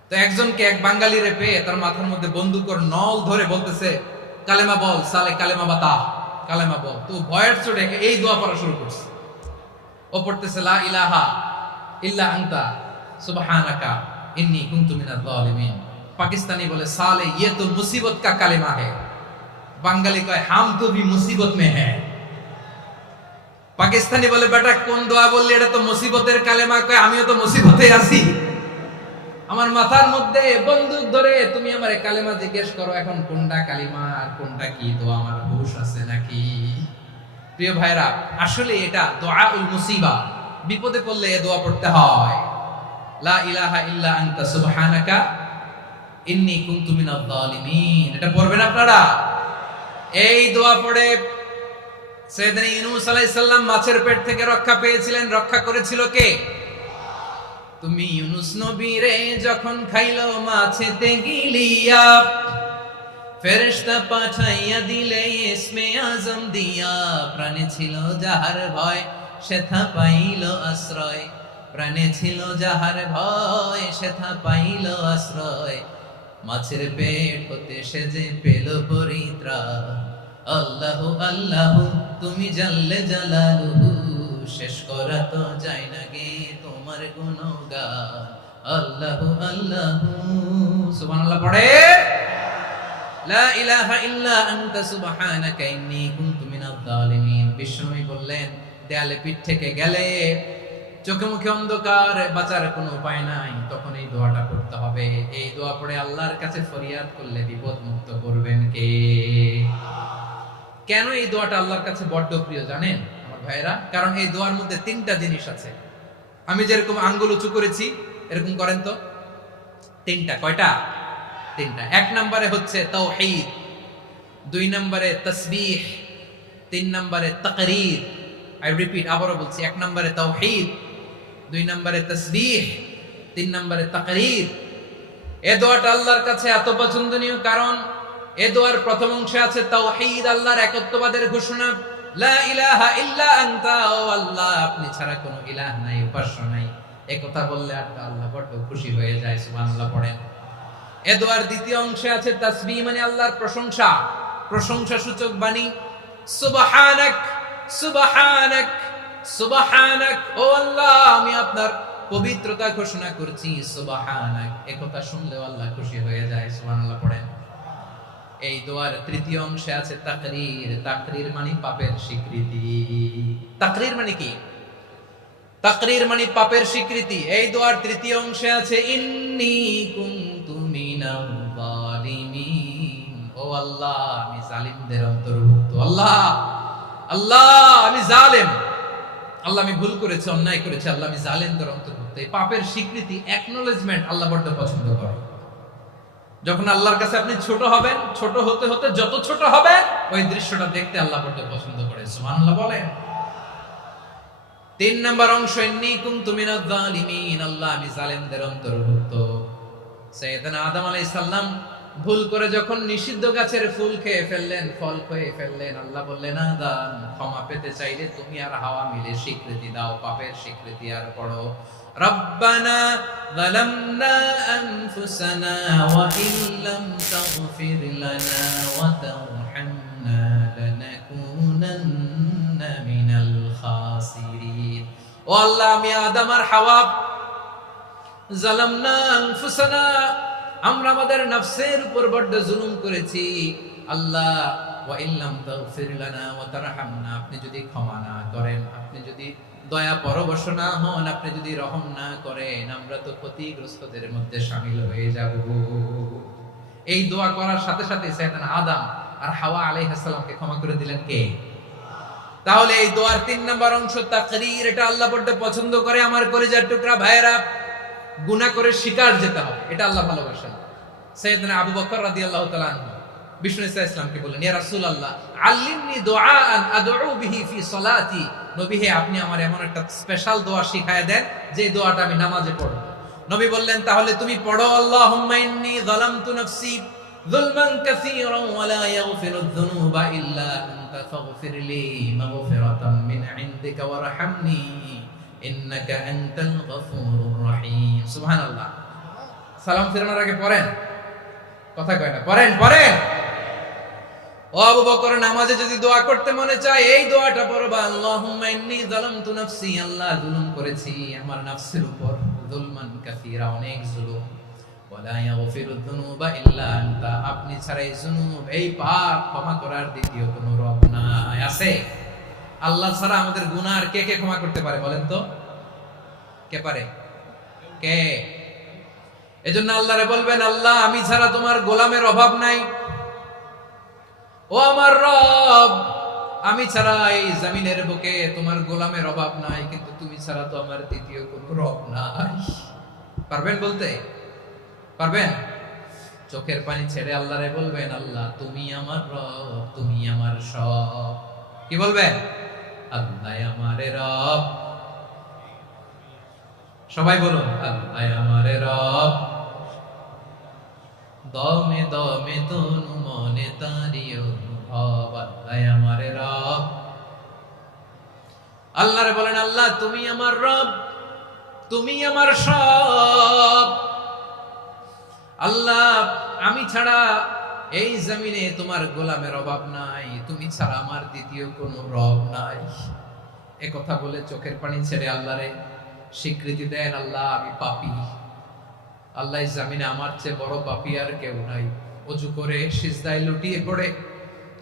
তো একজনকে, এক বাঙালিরে পেয়ে তার মাথার মধ্যে বন্দুকের নল ধরে বলতেছে কালেমা বল সালে, কালেমা বাতা, কালেমা বল। তো ভয়ের চোটে এই দোয়া পড়া শুরু করছে। ও পড়তেছে লা ইলাহা ইল্লা আনতা সুবহানাকা ইন্নী কুনতু মিনাজ জালিমিন। পাকিস্তানি বলে সালে ये तो मुसीबत का কালেমা है। বাঙালি কয় হাম তো ভি মুসিবত মে হ্যায়। পাকিস্তানি বলে বেটা কোন দোয়া বললি, এটা তো মুসিবতের কালেমা। কয় আমিও তো মুসিবতে আছি, আমার মাথার মধ্যে বন্দুক ধরে তুমি আমারে কালেমা জিজ্ঞেস করো, এখন কোনটা কালিমা আর কোনটা কি দোয়া, আমার হুঁশ আছে নাকি? প্রিয় ভাইরা, আসলে এটা দুআউল মুসিবা, বিপদে পড়লে এই দোয়া পড়তে হয়। লা ইলাহা ইল্লা আনতা সুবহানাকা ইন্নী কুনতু মিনাজ জালিমিন। এটা পড়বেন আপনারা। এই দোয়া পড়ে সাইয়েদনা ইউনূস আলাইহিস সালাম মাছের পেট থেকে রক্ষা পেয়েছিলেন। রক্ষা করেছিল কে? তুমি ইউনূস নবীরে যখন খাইলো মাছেতে গিলিয়া, ফেরেশতা পাঠাইয়া দিলে ইসমে আজম দিয়া। প্রাণে ছিল যাহার ভয় সেথা পাইল আশ্রয়, প্রাণে ছিল যাহার ভয় সেথা পাইল আশ্রয়। মাছের পেট হতে সে যে পেল পরিত্রাণ। আল্লাহু আল্লাহু তুমি জাল্লে জালালুহু, শেষ করা তো যায় না গে তোমার গুণগান। আল্লাহু আল্লাহু সুবহানাল্লাহ পড়ে। লা ইলাহা ইল্লা আনতা সুবহানাকা ইন্নী কুনতু মিনাজ জালিমিন। বিষ্ণু বললেন দেয়ালে পিঠ থেকে গেলে, চোখে মুখে অন্ধকার, বাঁচার কোনো উপায় নাই, তখন এই দোয়াটা পড়তে হবে। এই দোয়া পড়ে আল্লাহর কাছে ফরিয়াদ করলে বিপদ মুক্ত করবেন কে? কেন এই দোয়াটা আল্লাহর কাছে বড্ড প্রিয় জানেন আমার ভাইয়েরা? কারণ এই দোয়ার মধ্যে 3টা জিনিস আছে। আমি যেরকম আঙ্গুল উঁচু করেছি এরকম করেন তো। 3টা। কয়টা? 3টা। 1 নম্বরে হচ্ছে তাওহীদ, 2 নম্বরে তাসবিহ, 3 নম্বরে তাকরীর। আই রিপিট, আবারও বলছি, 1 নম্বরে তাওহীদ, 2 নম্বরে তাসবিহ, 3 নম্বরে তাকরীর। এই দোয়াটা আল্লাহর কাছে এত পছন্দনীয় কারণ এই দোয়ার প্রথম অংশে আছে তাওহীদ, আল্লাহর একত্ববাদের ঘোষণা। লা ইলাহা ইল্লা আনতা, ও আল্লাহ আপনি ছাড়া কোনো ইলাহ নাই, উপাস্য নাই। এই কথা বললে আল্লাহ বড় খুশি হয়ে যায়। সুবহানাল্লাহ পড়েন। এই দোয়ার দ্বিতীয় অংশে আছে তাসবিহ, মানে আল্লাহর প্রশংসা, প্রশংসা সূচক বাণী। সুবহানাক সুবহানাক সুবহানাক, ও আল্লাহ আমি আপনার পবিত্রতা ঘোষণা করছি। সুবহানাক, এই কথা শুনলেও আল্লাহ খুশি হয়ে যায়। সুবহানাল্লাহ পড়েন। এই দোয়ার তৃতীয় অংশে আছে তাকরীর। তাকরীর মানে পাপের স্বীকৃতি। তাকরীর মানে কি? তাকরীর মানে পাপের স্বীকৃতি। এই দোয়ার তৃতীয় অংশে আছে ইন্নী কুনতু মিনাল জালিমিন, ও আল্লাহ আমি জালিমদের অন্তর্ভুক্ত। আল্লাহ আল্লাহ আমি জালেম, আল্লাহ আমি ভুল করেছি, অন্যায় করেছি, আল্লাহ আমি জালেমদের অন্তর্ভুক্ত। এই পাপের স্বীকৃতি, অ্যাকনলেজমেন্ট আল্লাহ বড় পছন্দ করে। যখন আল্লাহর কাছে আপনি ছোট হবেন, ছোট হতে হতে যত ছোট হবেন ওই দৃশ্যটা দেখতে আল্লাহ বড় পছন্দ করে। সুবহানাল্লাহ বলেন। 3 নম্বর অংশ ইন্নী কুনতু মিনাজ জালিমিন, আল্লাহ আমি জালেমদের অন্তর্ভুক্ত। সাইয়েদনা আদম আলাইহিস সালাম ভুল করে যখন নিষিদ্ধ গাছের ফুল খেয়ে ফেললেন, ফল খেয়ে ফেললেন, আল্লাহ বললেন আদম ক্ষমা পেতে চাইলে তুমি আর হাওয়া মিলে স্বীকৃতি দাও, পাপের স্বীকৃতি আর পড়ো রব্বানা যালামনা আনফুসানা ওয়া ইল্লাম তাগফির লানা ওয়া তারহামনা লানাকুনান্না মিনাল খাসিরিন। ও আল্লাহ আমি আদম আর হাওয়া যালামনা আনফুসানা, আমরা আমাদের নফসের উপর বড় জুলুম করেছি। আল্লাহ ওয়া ইল্লাম তাগফির লানা ওয়া তারহামনা, আপনি যদি ক্ষমা না করেন, আপনি যদি দয়া পরবশ না হন, আপনি যদি রহম না করেন, আমরা তো ক্ষতিগ্রস্তদের মধ্যে শামিল হয়ে যাব। এই দোয়া করার সাথে সাথে সাইয়েদনা আদম আর হাওয়া আলাইহিস সালামকে ক্ষমা করে দিলেন কে? তাহলে এই দোয়ার 3 নম্বর অংশ তাকরীর, এটা আল্লাহ বড় পছন্দ করে। আমার কলিজার টুকরা ভাইয়েরা, গুনাহ করে শিকার যেতে হবে, এটা আল্লাহ ভালোবাসেন। সাইয়েদনা আবু বকর রাদিয়াল্লাহু তাআলা আনহু বিষ্ণু ইসলামকে বললেন, ইয়া রাসূলুল্লাহ আল্লিমনি দুআআন আদউ বিহি ফি সলাতি। নবী হে, আপনি আমার এমন একটা স্পেশাল দোয়া শিখায় দেন যে দোয়াটা আমি নামাজে পড়ব। নবী বললেন, তাহলে তুমি পড়ো, আল্লাহুম্মা ইন্নী যালামতু নাফসি যুলমান কাসীরান ওয়া লা ইয়াগফিরুয যুনুবা ইল্লা আনতা ফাগফিরলি মাগফিরাতাম মিন ইনদিকা ওয়ারহামনি ইন্নাকা আনতাল গফুরুর রহিম। সুবহানাল্লাহ। সালাম ফিরানোর আগে পড়েন, কথা কয় না, পড়েন পড়েন। ও আবু বকর, নামাজে যদি দোয়া করতে মনে চায় এই দোয়াটা পড়বা, আল্লাহুম্মা ইন্নী যালামতু নাফসি, আল্লাহ জুলুম করেছি আমার নফসের উপর, যুলমান কাসীরা, অনেক জুলুম, ওয়া লা ইয়াগফিরুয যুনুবা ইল্লা আনতা, আপনি ছাড়া এই জুনুব, এই পাপ ক্ষমা করার দ্বিতীয় কোনো রব নাই। আছে? আল্লাহ ছাড়া আমাদের গুনাহ কে কে ক্ষমা করতে পারে বলেন তো? কে পারে? কে? এজন্য আল্লাহরে বলবেন, আল্লাহ আমি ছাড়া তোমার গোলামের অভাব নাই, ও আমার রব আমি ছাড়া এই জমিনের বুকে তোমার গোলামের অভাব নাই, কিন্তু তুমি ছাড়া তো আমার দ্বিতীয় কোনো রব নাই। পারবেন বলতে? পারবেন? চোখের পানি ছেড়ে আল্লাহরে বলবেন, আল্লাহ তুমি আমার রব, তুমি আমার সব। কি বলবেন? আল্লাহ আমারে রব। সবাই বলুন, আল্লাহ আমারে রব, দমে দমে তনু মনে তারি অনুভব, আল্লাহ আমারে রব। আল্লাহরে বলেন, আল্লাহ তুমি আমার রব, তুমি আমার সব। আল্লাহ আমি ছাড়া এই জমিনে তোমার গোলামের অভাব নাই, তুমি ছাড়া আমার দ্বিতীয় কোনো রব নাই। এ কথা বলে চোখের পানি ছেড়ে আল্লাহরে স্বীকৃতি দেন, আল্লাহ আমি পাপী, আল্লাহ জামিনে আমার চেয়ে বড় পাপী আর কেউ নাই। ওযু করে সিজদায় লুটিয়ে পড়ে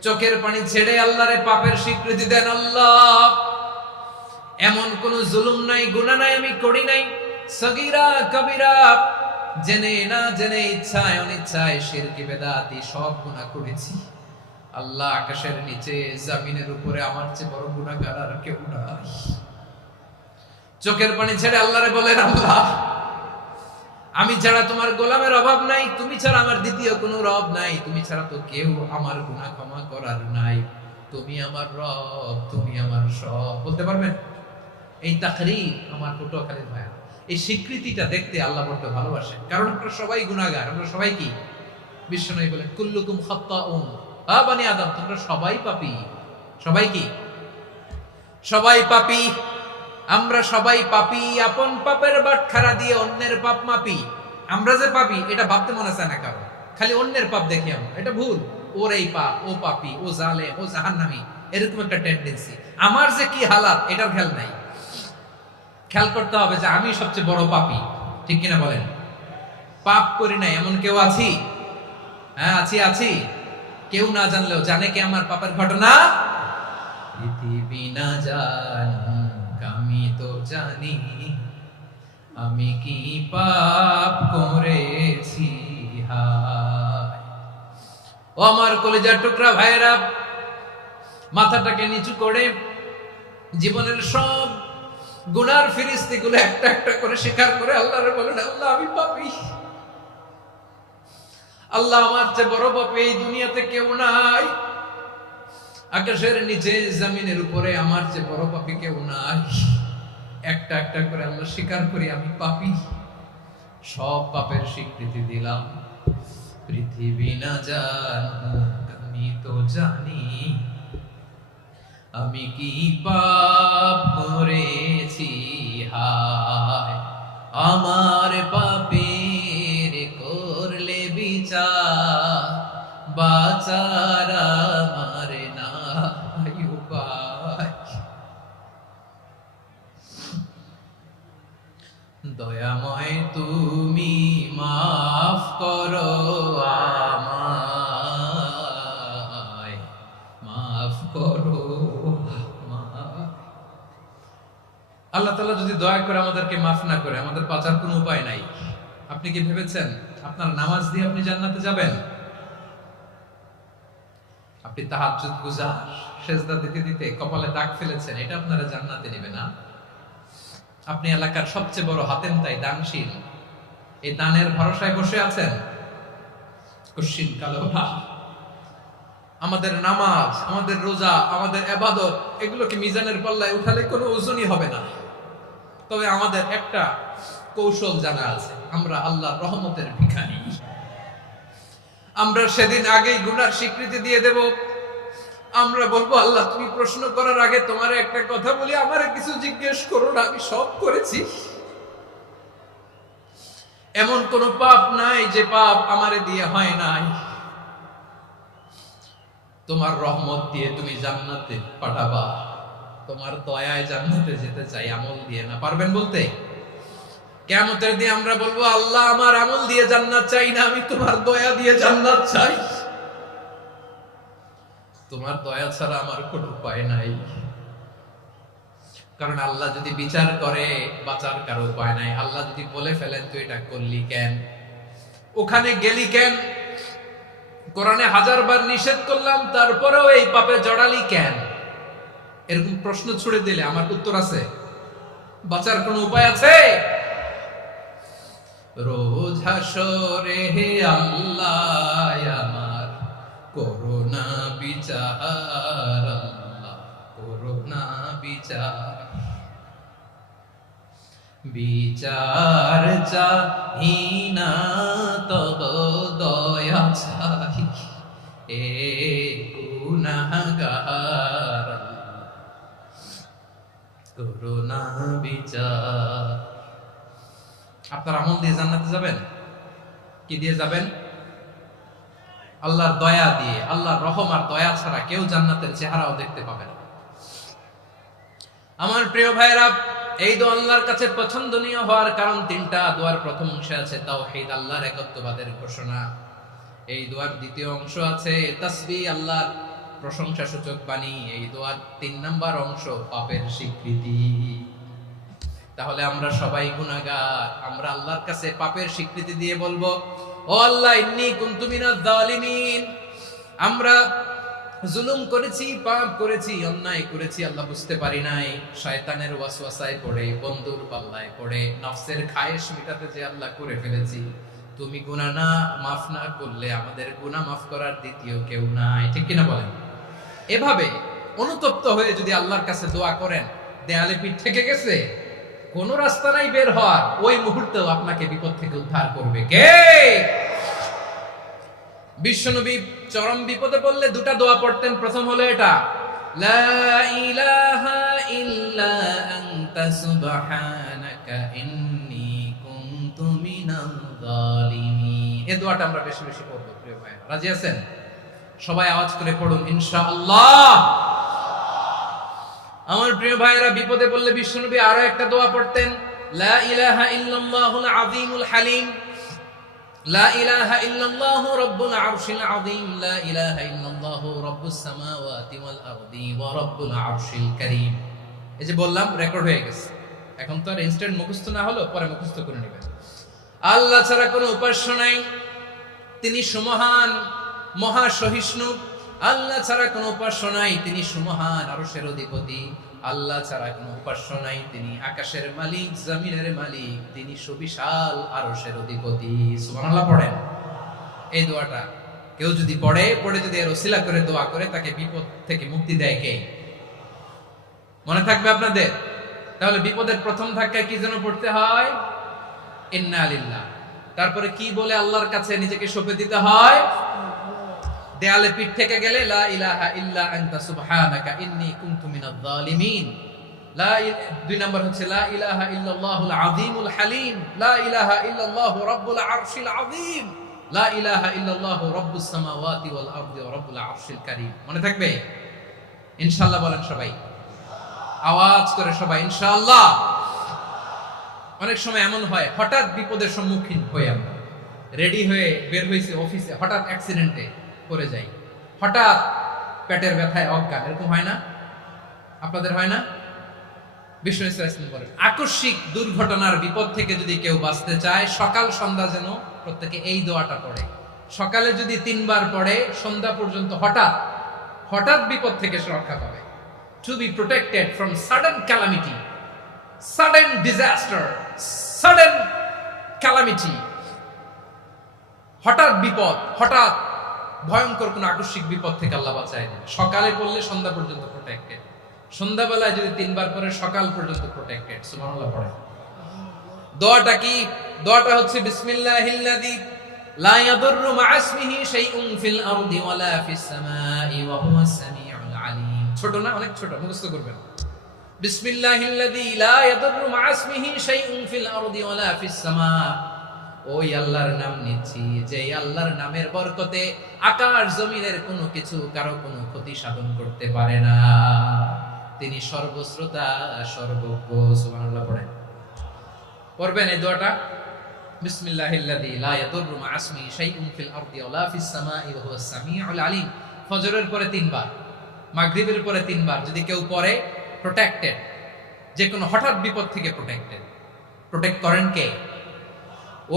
চোখের পানি ছেড়ে আল্লাহরে পাপের স্বীকৃতি দেন, আল্লাহ এমন কোন জুলুম নাই, গুনাহ নাই আমি করি নাই, সগীরা কবিরা, জেনে না জেনে, ইচ্ছায় অনিচ্ছায়, শিরকি বেদাতি সব গুনাহ করেছি। আল্লাহ আকাশের নিচে জমিনের উপরে আমার চেয়ে বড় গুনাহগার আর কেউ নাই। চোখের পানি ছেড়ে আল্লাহরে বলেন, আল্লাহ আমি ছাড়া তোমার গোলামের অভাব নাই, তুমি ছাড়া আমার দ্বিতীয় কোনো রব নাই, তুমি ছাড়া তো কেউ আমার গুনাহ ক্ষমা করার নাই, তুমি আমার রব, তুমি আমার সব। বলতে পারবেন? এই তাকরীর আমার পটুয়াখালীর ভাইয়া, এই স্বীকৃতিটা দেখতে আল্লাহ বড় ভালোবাসেন, কারণ আমরা সবাই গুনাহগার, আমরা সবাই কি? বিশ্বনবী বলেন, কুল্লুকুম খাত্তাউন, আ বনি আদম তোমরা সবাই পাপী। সবাই কি? সবাই পাপী। আমরা সবাই পাপী, আপন পাপের বাটখারা দিয়ে অন্যের পাপ মাপি। আমরা যে পাপী এটা ভাবতে মনে চায় না কারণ, খালি অন্যের পাপ দেখি আমরা, এটা ভুল। ওর এই পাপ, ও পাপী, ও জালেম, ও জাহান্নামী, এরকম একটা টেন্ডেন্সি। আমার যে কি হালাত এটার খেয়াল নাই। খেয়াল করতে হবে যে আমি সবচেয়ে বড় পাপী, ঠিক কিনা বলেন? পাপ করি নাই এমন কেউ আছি? হ্যাঁ আছি, আছি। কেউ না জানলেও জানে কে আমার পাপের ঘটনা? পৃথিবী না জানুক আমি তো জানি, আমি কি পাপ করেছি হায়। ও আমার কলিজার টুকরা ভাইরা, মাথাটাকে নিচু করে জীবনের সব গুনার ফিরিস্তিগুলো একটা একটা করে স্বীকার করে আল্লাহরে বলেন, আল্লাহ আমি পাপী, আল্লাহ আমার চেয়ে বড় পাপী এই দুনিয়াতে কেউ নাই, আকাশের নিচে জমিনের উপরে আমার চেয়ে বড় পাপী কেউ নাই। একটা একটা করে আল্লাহ স্বীকার করি আমি পাপী, সব পাপের স্বীকৃতি দিলাম। পৃথিবী না জানুক আমি তো জানি, আমি কি পাপ করেছি হায়। আমার পাপের করলে বিচার, বাঁচার আমার নাই উপায়। দয়াময় তুমি মাফ করো আমায়, মাফ করো। আল্লাহ তাআলা যদি দয়া করে আমাদেরকে মাফ না করে, আমাদের বাঁচার কোনো উপায় নাই। আপনি কি ভেবেছেন আপনার নামাজ দিয়ে আপনি জান্নাতে যাবেন? আপনি তাহাজ্জুদ গুজার, সেজদা দিতে দিতে কপালে দাগ ফেলেছেন, এটা আপনারা জান্নাতে নেবে না? আপনি এলাকার সবচেয়ে বড় হাতেম তাই দানশীল, এই দানের ভরসায় বসে আছেন, কশিন কালো না। আমাদের নামাজ, আমাদের রোজা, আমাদের ইবাদত, এগুলোকে মিজানের পাল্লায় উঠালে কোনো ওজনই হবে না। তবে আমাদের একটা কৌশল জানা আছে, আমরা আল্লাহর রহমতের ভিখারি। আমরা সেদিন আগেই গুনার স্বীকৃতি দিয়ে দেব। আমরা বলবো, আল্লাহ তুমি প্রশ্ন করার আগে তোমারে একটা কথা বলি, আমারে কিছু জিজ্ঞেস করো না, আমি সব করেছি। এমন কোন পাপ নাই যে পাপ আমারে দিয়ে হয় নাই। তোমার রহমত দিয়ে তুমি জান্নাতে পাঠাবা, তোমার দয়ায় জান্নাতে যেতে চাই, আমল দিয়ে না। পারবেন বলতে? কিয়ামতের দিন আমরা বলবো, আল্লাহ আমার আমল দিয়ে জান্নাত চাই না, আমি তোমার দয়া দিয়ে জান্নাত চাই। তোমার দয়া ছাড়া আমার কোনো উপায় নাই। কারণ আল্লাহ যদি বিচার করে, বাঁচার কারো উপায় নাই। আল্লাহ যদি বলে ফেলেন তুই এটা করলি কেন, ওখানে গেলি কেন, কোরআনে 1000 বার নিষেধ করলাম তারপরেও এই পাপে জড়ালি কেন, এরকম প্রশ্ন ছুড়ে দিলে আমার উত্তর আছে? বাঁচার কোনো উপায় আছে? রোজ হাসরে হে আল্লাহ আমার করুণা বিচার, আল্লাহ করুণা বিচার, বিচার চাহি না তব দয়া চাই, এ গুনাহগার করুণা বিচার। আপনার আমল দিয়ে জান্নাতে যাবেন? কি দিয়ে যাবেন? আল্লাহর দয়া দিয়ে। আল্লাহর রহম আর দয়া ছাড়া কেউ জান্নাতের চেহারাও দেখতে পাবে না। আমার প্রিয় ভাইরা, এই দোয়া আল্লাহর কাছে পছন্দনীয় হওয়ার কারণ তিনটা। দোয়ার প্রথম অংশে আছে তাওহীদ, আল্লাহর একত্ববাদের ঘোষণা। এই দোয়ার দ্বিতীয় অংশ আছে তাসবিহ, আল্লাহর প্রশংসা সূচক বাণী। এই দোয়ার 3 নাম্বার অংশ পাপের স্বীকৃতি। তাহলে আমরা সবাই গুনাহগার। আমরা আল্লাহর কাছে পাপের স্বীকৃতি দিয়ে বলবো, ও আল্লাহ ইন্নী কুনতু মিনাজ জালিমিন, আমরা জুলুম করেছি, পাপ করেছি, অন্যায় করেছি, আল্লাহ বুঝতে পারি নাই, শয়তানের ওয়াসওয়াসায় পড়ে, বন্ধুর পাল্লায় পড়ে, নফসের খায়েশ মেটাতে যে আল্লাহ করে ফেলেছি। তুমি গুনাহ না মাফ না করলে আমাদের গুনাহ মাফ করার দ্বিতীয় কেউ নাই। ঠিক কিনা বলেন? এভাবে অনুতপ্ত হয়ে যদি আল্লাহর কাছে দোয়া করেন, দেয়ালে পিঠ থেকে গেছে, কোন রাস্তা নাই বের হওয়ার, ওই মুহূর্তেও আপনাকে বিপদ থেকে উদ্ধার করবে কে? বিশ্বনবী চরম বিপদে পড়লে 2টা দোয়া পড়তেন। প্রথম হলো এটা, লা ইলাহা ইল্লা আনতা সুবহানাকা ইন্নী কুনতু মিনাল জালিমিন। এই দোয়াটা আমরা বেশি বেশি পড়ব প্রিয় ভাই। রাজি আছেন? সবাই আওয়াজ করে পড়ুন ইনশাআল্লাহ। আমার প্রিয় ভাইরা, বিপদে পড়লে বিশ্বনবী আরো একটা দোয়া পড়তেন, লা ইলাহা ইল্লাল্লাহুল আযীমুল হালিম, লা ইলাহা ইল্লাল্লাহু রাব্বুল আরশিল আযীম, লা ইলাহা ইল্লাল্লাহু রাব্বুস সামাওয়াতি ওয়াল আরদি ওয়া রাব্বুল আরশিল কারীম। এই যে বললাম, রেকর্ড হয়ে গেছে। এখন তো আর ইনস্ট্যান্ট মুখস্থ না হলো, পরে মুখস্থ করে নেবেন। আল্লাহ ছাড়া কোনো উপাস্য নাই, তিনি সুমহান, মহা সহিষ্ণু। আল্লাহ ছাড়া কোনো উপাস্য নাই, তিনি সুমহান, আরশের অধিপতি। আল্লাহ ছাড়া কোনো উপাস্য নাই, তিনি আকাশের মালিক, জমিনের মালিক, তিনি সুবিশাল আরশের অধিপতি। সুবহানাল্লাহ পড়েন। এই দোয়াটা কেউ যদি পড়ে যদি এর ওসিলা করে দোয়া করে, তাকে বিপদ থেকে মুক্তি দেয় কে? মনে থাকবে আপনাদের? তাহলে বিপদের প্রথম ধাক্কায় কি যেন পড়তে হয়? ইন্না লিল্লাহ। তারপরে কি বলে আল্লাহর কাছে নিজেকে সঁপে দিতে হয়? দেয়ালে পিঠ থেকে গেলে লা ইলাহা ইল্লা আনতা সুবহানাকা ইন্নী কুনতু মিনাজ জালিমিন। 2 নাম্বার হচ্ছে লা ইলাহা ইল্লাল্লাহুল আযীমুল হালিম, লা ইলাহা ইল্লাল্লাহু রাব্বুল আরশিল আযীম, লা ইলাহা ইল্লাল্লাহু রাব্বুস সামাওয়াতি ওয়াল আরদি ওয়া রাব্বুল আরশিল কারীম। মনে থাকবে? ইনশাআল্লাহ বলেন সবাই, আওয়াজ করে সবাই ইনশাআল্লাহ। অনেক সময় এমন হয়, হঠাৎ বিপদের সম্মুখীন হয়ে আমরা রেডি হয়ে বের হইছে অফিসে, হঠাৎ অ্যাক্সিডেন্টে পড়ে যাই, হঠাৎ পেটের ব্যথায় অজ্ঞান, এরকম হয় না? আপনাদের হয় না? বিষ্ণু ইসলাম বলেন, আকস্মিক দুর্ঘটনার বিপদ থেকে যদি কেউ বাঁচতে চায়, সকাল সন্ধ্যা যেন প্রত্যেকে এই দোয়াটা পড়ে। সকালে যদি 3 বার পড়ে, সন্ধ্যা পর্যন্ত হঠাৎ হঠাৎ বিপদ থেকে সে রক্ষা পাবে। To be protected from sudden calamity, sudden disaster, sudden calamity, হঠাৎ বিপদ, হঠাৎ ভয়ঙ্কর কোন আকস্মিক বিপদ থেকে আল্লাহ বাঁচায় দেন। সকালে পড়লে সন্ধ্যা পর্যন্ত প্রোটেক্টেড, সন্ধ্যাবেলায় যদি 3 বার পরে সকাল পর্যন্ত প্রোটেক্টেড। সুবহানাল্লাহ পড়ে। দোয়াটা কি? দোয়াটা হচ্ছে বিসমিল্লাহিল্লাযী লা ইয়াদুররু মা'a ইসমিহি শাইউন ফিল আরদি ওয়ালা ফিস সামাই ওয়া হুয়াস সামিউল আলীম। ছোট না? অনেক ছোট, মুখস্থ করবেন। বিসমিল্লাহিল্লাযী লা ইয়াদুররু মা'a ইসমিহি শাইউন ফিল আরদি ওয়ালা ফিস সামা। ওই আল্লাহর নাম নিচ্ছি যে আল্লাহর নামের বরকতে আকাশ জমিনের কোনো কিছু কারো কোনো ক্ষতি সাধন করতে পারে না। তিনি সর্বশ্রোতা, সর্বজ্ঞ। সুবহানাল্লাহ পড়েন। পড়বেন এই দোয়াটা, বিসমিল্লাহিল্লাযী লা ইয়াদুররু মা'a ইসমিহি শাইউন ফিল আরদি ওয়ালা ফিস সামাই ওয়া হুয়াস সামিউল আলীম। ফজরের পরে 3 বার, মাগরিবের পরে 3 বার যদি কেউ পড়ে প্রোটেক্টেড, যে কোনো হঠাৎ বিপদ থেকে প্রোটেক্টেড। প্রোটেক্ট করেন কে?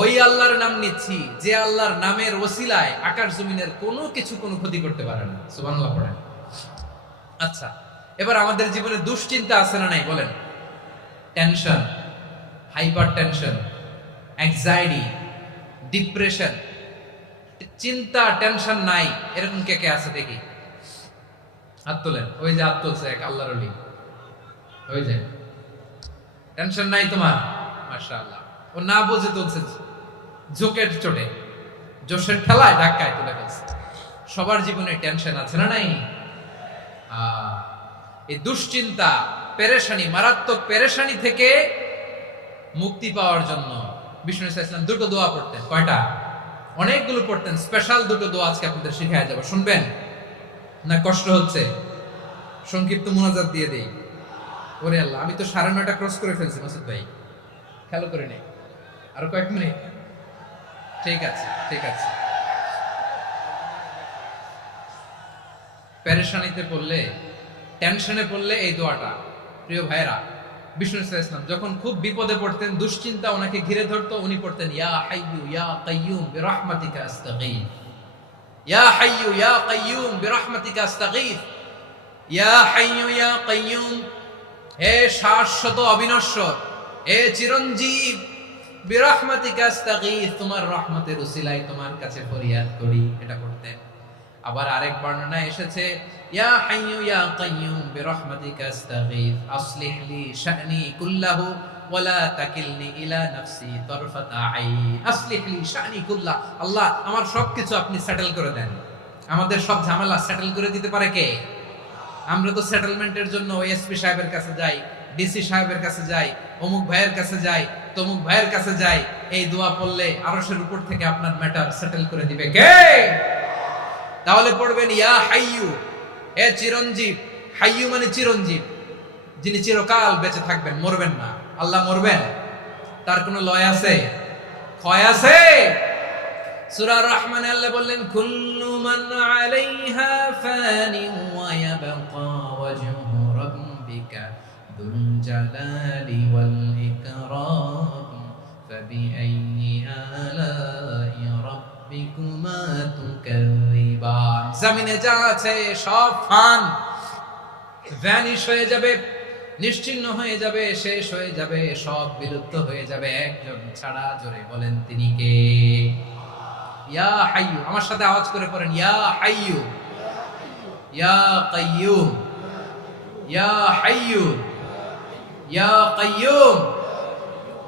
ওই আল্লাহর নাম নিচ্ছি যে আল্লাহর নামের ওসিলায় আকাশ জমিনের কোনো কিছু কোনো ক্ষতি করতে পারে না। সুবহানাল্লাহ পড়েন। আচ্ছা, এবার আমাদের জীবনে দুশ্চিন্তা আছে না নাই বলেন? Tension, hyper tension, anxiety, depression, চিন্তা টেনশন নাই এরকম কে কে আছে দেখি? হাত তোলেন। ওই যে হাত তুলছে এক আল্লাহর ওলি, ওই যে। টেনশন নাই তোমার? মাশাআল্লাহ। ও না বুঝে তুলছে, জোকের চোটে, জোশের ঠেলায় ধাক্কায় তুলে ফেলছে। সবার জীবনে টেনশন আছে না নাই? এই দুশ্চিন্তা, পেরেশানি, মারাত্মক পেরেশানি থেকে মুক্তি পাওয়ার জন্য বিষ্ণু ইসলাম 2টো দোয়া পড়তেন। কয়টা? অনেকগুলো পড়তেন। স্পেশাল 2টো দোয়া আজকে আপনাদের শিখায় যাব। শুনবেন না? কষ্ট হচ্ছে? সংক্ষিপ্ত মুনাজাত দিয়ে দেই। ওরে আল্লাহ, আমি তো 9:30 ক্রস করে ফেলছি মাসুদ ভাই, খেয়াল করে নেই। আরো কয়েক মিনিট? ঠিক আছে, ঠিক আছে। পেরেশানিতে পড়লে, টেনশনে পড়লে এই দোয়াটা, প্রিয় ভাইরা, বিষ্ণু ইসলাম যখন খুব বিপদে পড়তেন, দুশ্চিন্তা ওনাকে ঘিরে ধরতো, উনি পড়তেন ইয়া হাইয়ু ইয়া কাইয়ুম বিরহমাতিকা আস্তাগীথ, ইয়া হাইয়ু ইয়া কাইয়ুম বিরহমাতিকা আস্তাগীথ, ইয়া হাইয়ু ইয়া কাইয়ুম, হে শাশ্বত অবিনশ্বর, হে চিরঞ্জীব, বিরহমাতিকা আস্তাগীথ, তোমার রহমতের উসিলায় তোমার কাছে ফরিয়াদ করি। এটা করতেন। আবার আরেক বর্ণনায় এসেছে ইয়া হাইয়ু ইয়া কাইয়ুম বিরহমাতিকা আস্তাগীথ আসলিহ লি শা'নি কুল্লাহু ওয়া লা তাকিলনি ইলা নাফসি তারফাতা আইন। আসলিহ লি শা'নি কুল্লাহ, আল্লাহ আমার সবকিছু আপনি সেটেল করে দেন। আমাদের সব ঝামেলা সেটেল করে দিতে পারে কে? আমরা তো সেটেলমেন্টের জন্য এসপি সাহেবের কাছে যাই, ডিসি সাহেবের কাছে যাই, অমুক ভাইয়ের কাছে যাই, তমুক ভাইয়ের কাছে যাই। এই দোয়া পড়লে আরশের উপর থেকে আপনার ম্যাটার সেটেল করে দিবে কে? তাহলে পড়বেন ইয়া হাইয়ু, হে চিরঞ্জীব। হাইয়ু মানে চিরঞ্জীব, যিনি চিরকাল বেঁচে থাকবেন, মরবেন না। আল্লাহ মরবেন? তার কোনো লয় আছে? ক্ষয় আছে? সূরা রহমানে আল্লাহ বললেন কুল্লু মান আলাইহা ফানি ওয়া ইয়াবকা ওয়াজহু রাব্বিকা যুল জালালি ওয়াল ইকরাম ফাবিআইয়ি আলাই রাব্বিকুমা তুকাযযিবান। জমিনে যা আছে সব ফান, ভ্যানিশ হয়ে যাবে, নিশ্চিহ্ন হয়ে যাবে, শেষ হয়ে যাবে, সব বিলুপ্ত হয়ে যাবে একজন ছাড়া। জোরে বলেন তিনি কে? ইয়া হাইয়ু। আমার সাথে আওয়াজ করে পড়েন ইয়া হাইয়ু ইয়া কাইয়ুম ইয়া হাইয়ু ইয়া কাইয়ুম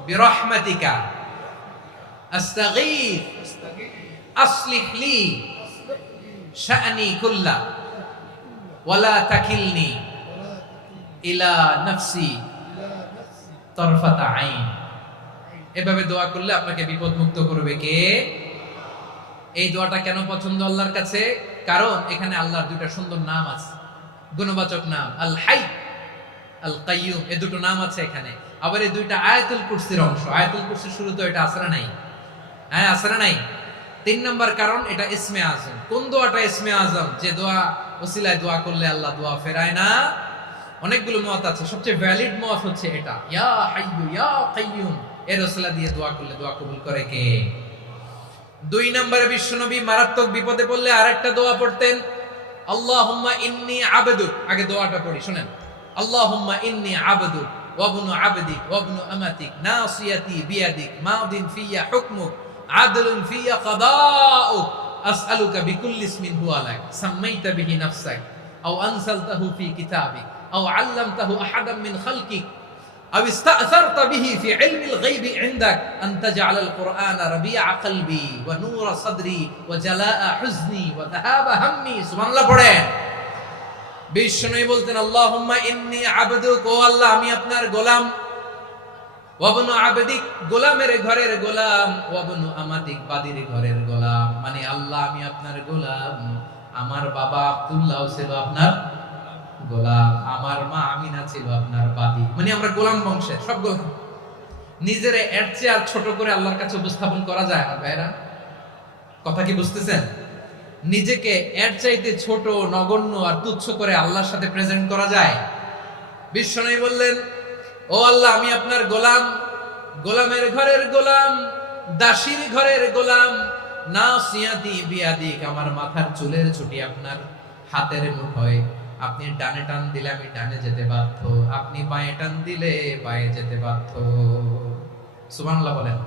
বিরহমাতিকা আস্তাগীথ আসলিহ লি শা'নি কুল্লাহ ওয়া লা তাকিলনি ইলা নাফসি তারফাতা আইন। এভাবে দোয়া করলে আপনাকে বিপদ মুক্ত করবে কে? এই দোয়াটা কেন পছন্দ আল্লাহর কাছে? কারণ এখানে আল্লাহর 2টা সুন্দর নাম আছে, গুণবাচক নাম, আল হাই, আল কাইয়ুম। এই 2টো নাম আছে এখানে। আবার এই 2টা আয়াতুল কুরসির অংশ। আয়াতুল কুরসির শুরুতে এটা আছে না নাই? হ্যাঁ, আছে না নাই? 3 নাম্বার কারণ এটা ইসমে আজম। কোন দোয়াটা ইসমে আজম? যে দোয়া ওসিলায় দোয়া করলে আল্লাহ দোয়া ফেরায় না। অনেকগুলো মত আছে, সবচেয়ে ভ্যালিড মত হচ্ছে এটা, ইয়া হাইয়ু ইয়া কাইয়ুম। এর ওসিলা দিয়ে দোয়া করলে দোয়া কবুল করে কে? 2 নম্বরে বিশ্বনবী মারাত্মক বিপদে পড়লে আরেকটা দোয়া পড়তেন, আল্লাহুম্মা ইন্নী আবদুক, আগে দোয়াটা পড়ি শুনেন। আল্লাহুম্মা ইন্নী আবদুক ওয়া ইবনু আবদিক ওয়া ইবনু আমাতিক নাসিয়াতি বিয়াদিক মাদিন ফিয়া হুকমুক আদলুন ফিয়া কাদাউক আসআলুকা বিকুল্লি ইসমিন হুয়া লাক সাম্মাইতা বিহি নাফসাক আও আনসালতাহু ফি কিতাবিক আও আল্লামতাহু আহাদাম মিন খালকিক আও ইস্তা'সারতা বিহি ফি ইলমিল গায়বি ইনদাক আন তাজআলাল কুরআনা রাবিআ কলবি ওয়া নূরা সাদরি ওয়া জালাআ হুজনি ওয়া যাহাবা হাম্মি। সুবহানাল্লাহ পড়েন। বিষ্ণু বলতেন আল্লাহুম্মা ইন্নী আবদুক, ও আল্লাহ আমি আপনার গোলাম, ওয়া ইবনু আবদিক গোলামের ঘরের গোলাম, ওয়া ইবনু আমাতিক বাদীর ঘরের গোলাম। মানে আল্লাহ আমি আপনার গোলাম, আমার বাবা আব্দুল্লাহ ছিল আপনার গোলাম, আমার মা আমিনা ছিল আপনার বাদী। মানে আমরা গোলাম বংশের সব গোলাম। নিজেরে এর চেয়ে আর ছোট করে আল্লাহর কাছে উপস্থাপন করা যায় আমার ভাইরা? কথা কি বুঝতেছেন? নিজেকে এর চাইতে ছোট, নগণ্য আর তুচ্ছ করে আল্লাহর সাথে প্রেজেন্ট করা যায়? বিশ্বনবী বললেন, ও আল্লাহ আমি আপনার গোলাম, গোলামের ঘরের গোলাম, দাসীর ঘরের গোলাম, নাসিয়াতি বিয়াদিক আমার মাথার চুলের ছুটি আপনার হাতের মুঠোয়। আপনি ডানে টান দিলে আমি ডানে যেতে বাধ্য, আপনি বাঁয়ে টান দিলে বাঁয়ে যেতে বাধ্য। সুবহানাল্লাহ বলেন।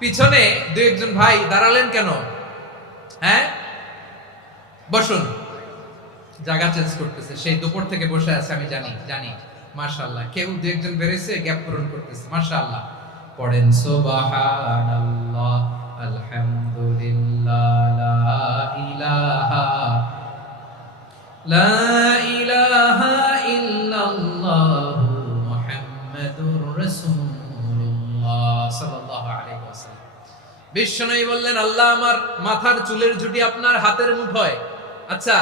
পিছনে দুই একজন ভাই দাঁড়ালেন কেন? হ্যাঁ, বসুন। জায়গা চেঞ্জ করতেছে, সেই দুপুর থেকে বসে আছে আমি জানি। মাশাআল্লাহ, কেউ দুই একজন বেরিয়েছে, গ্যাপ পূরণ করতেছে। মাশাআল্লাহ পড়েন সুবহানাল্লাহ আলহামদুলিল্লাহ লা ইলাহা ইল্লাল্লাহ মুহাম্মাদুর রাসূলুল্লাহ সাল্লাল্লাহু আলাইহি ওয়াসাল্লাম। বিশ্বনবী বললেন, আল্লাহ আমার মাথার চুলের ঝুঁটি আপনার হাতের মুঠোয়। আচ্ছা,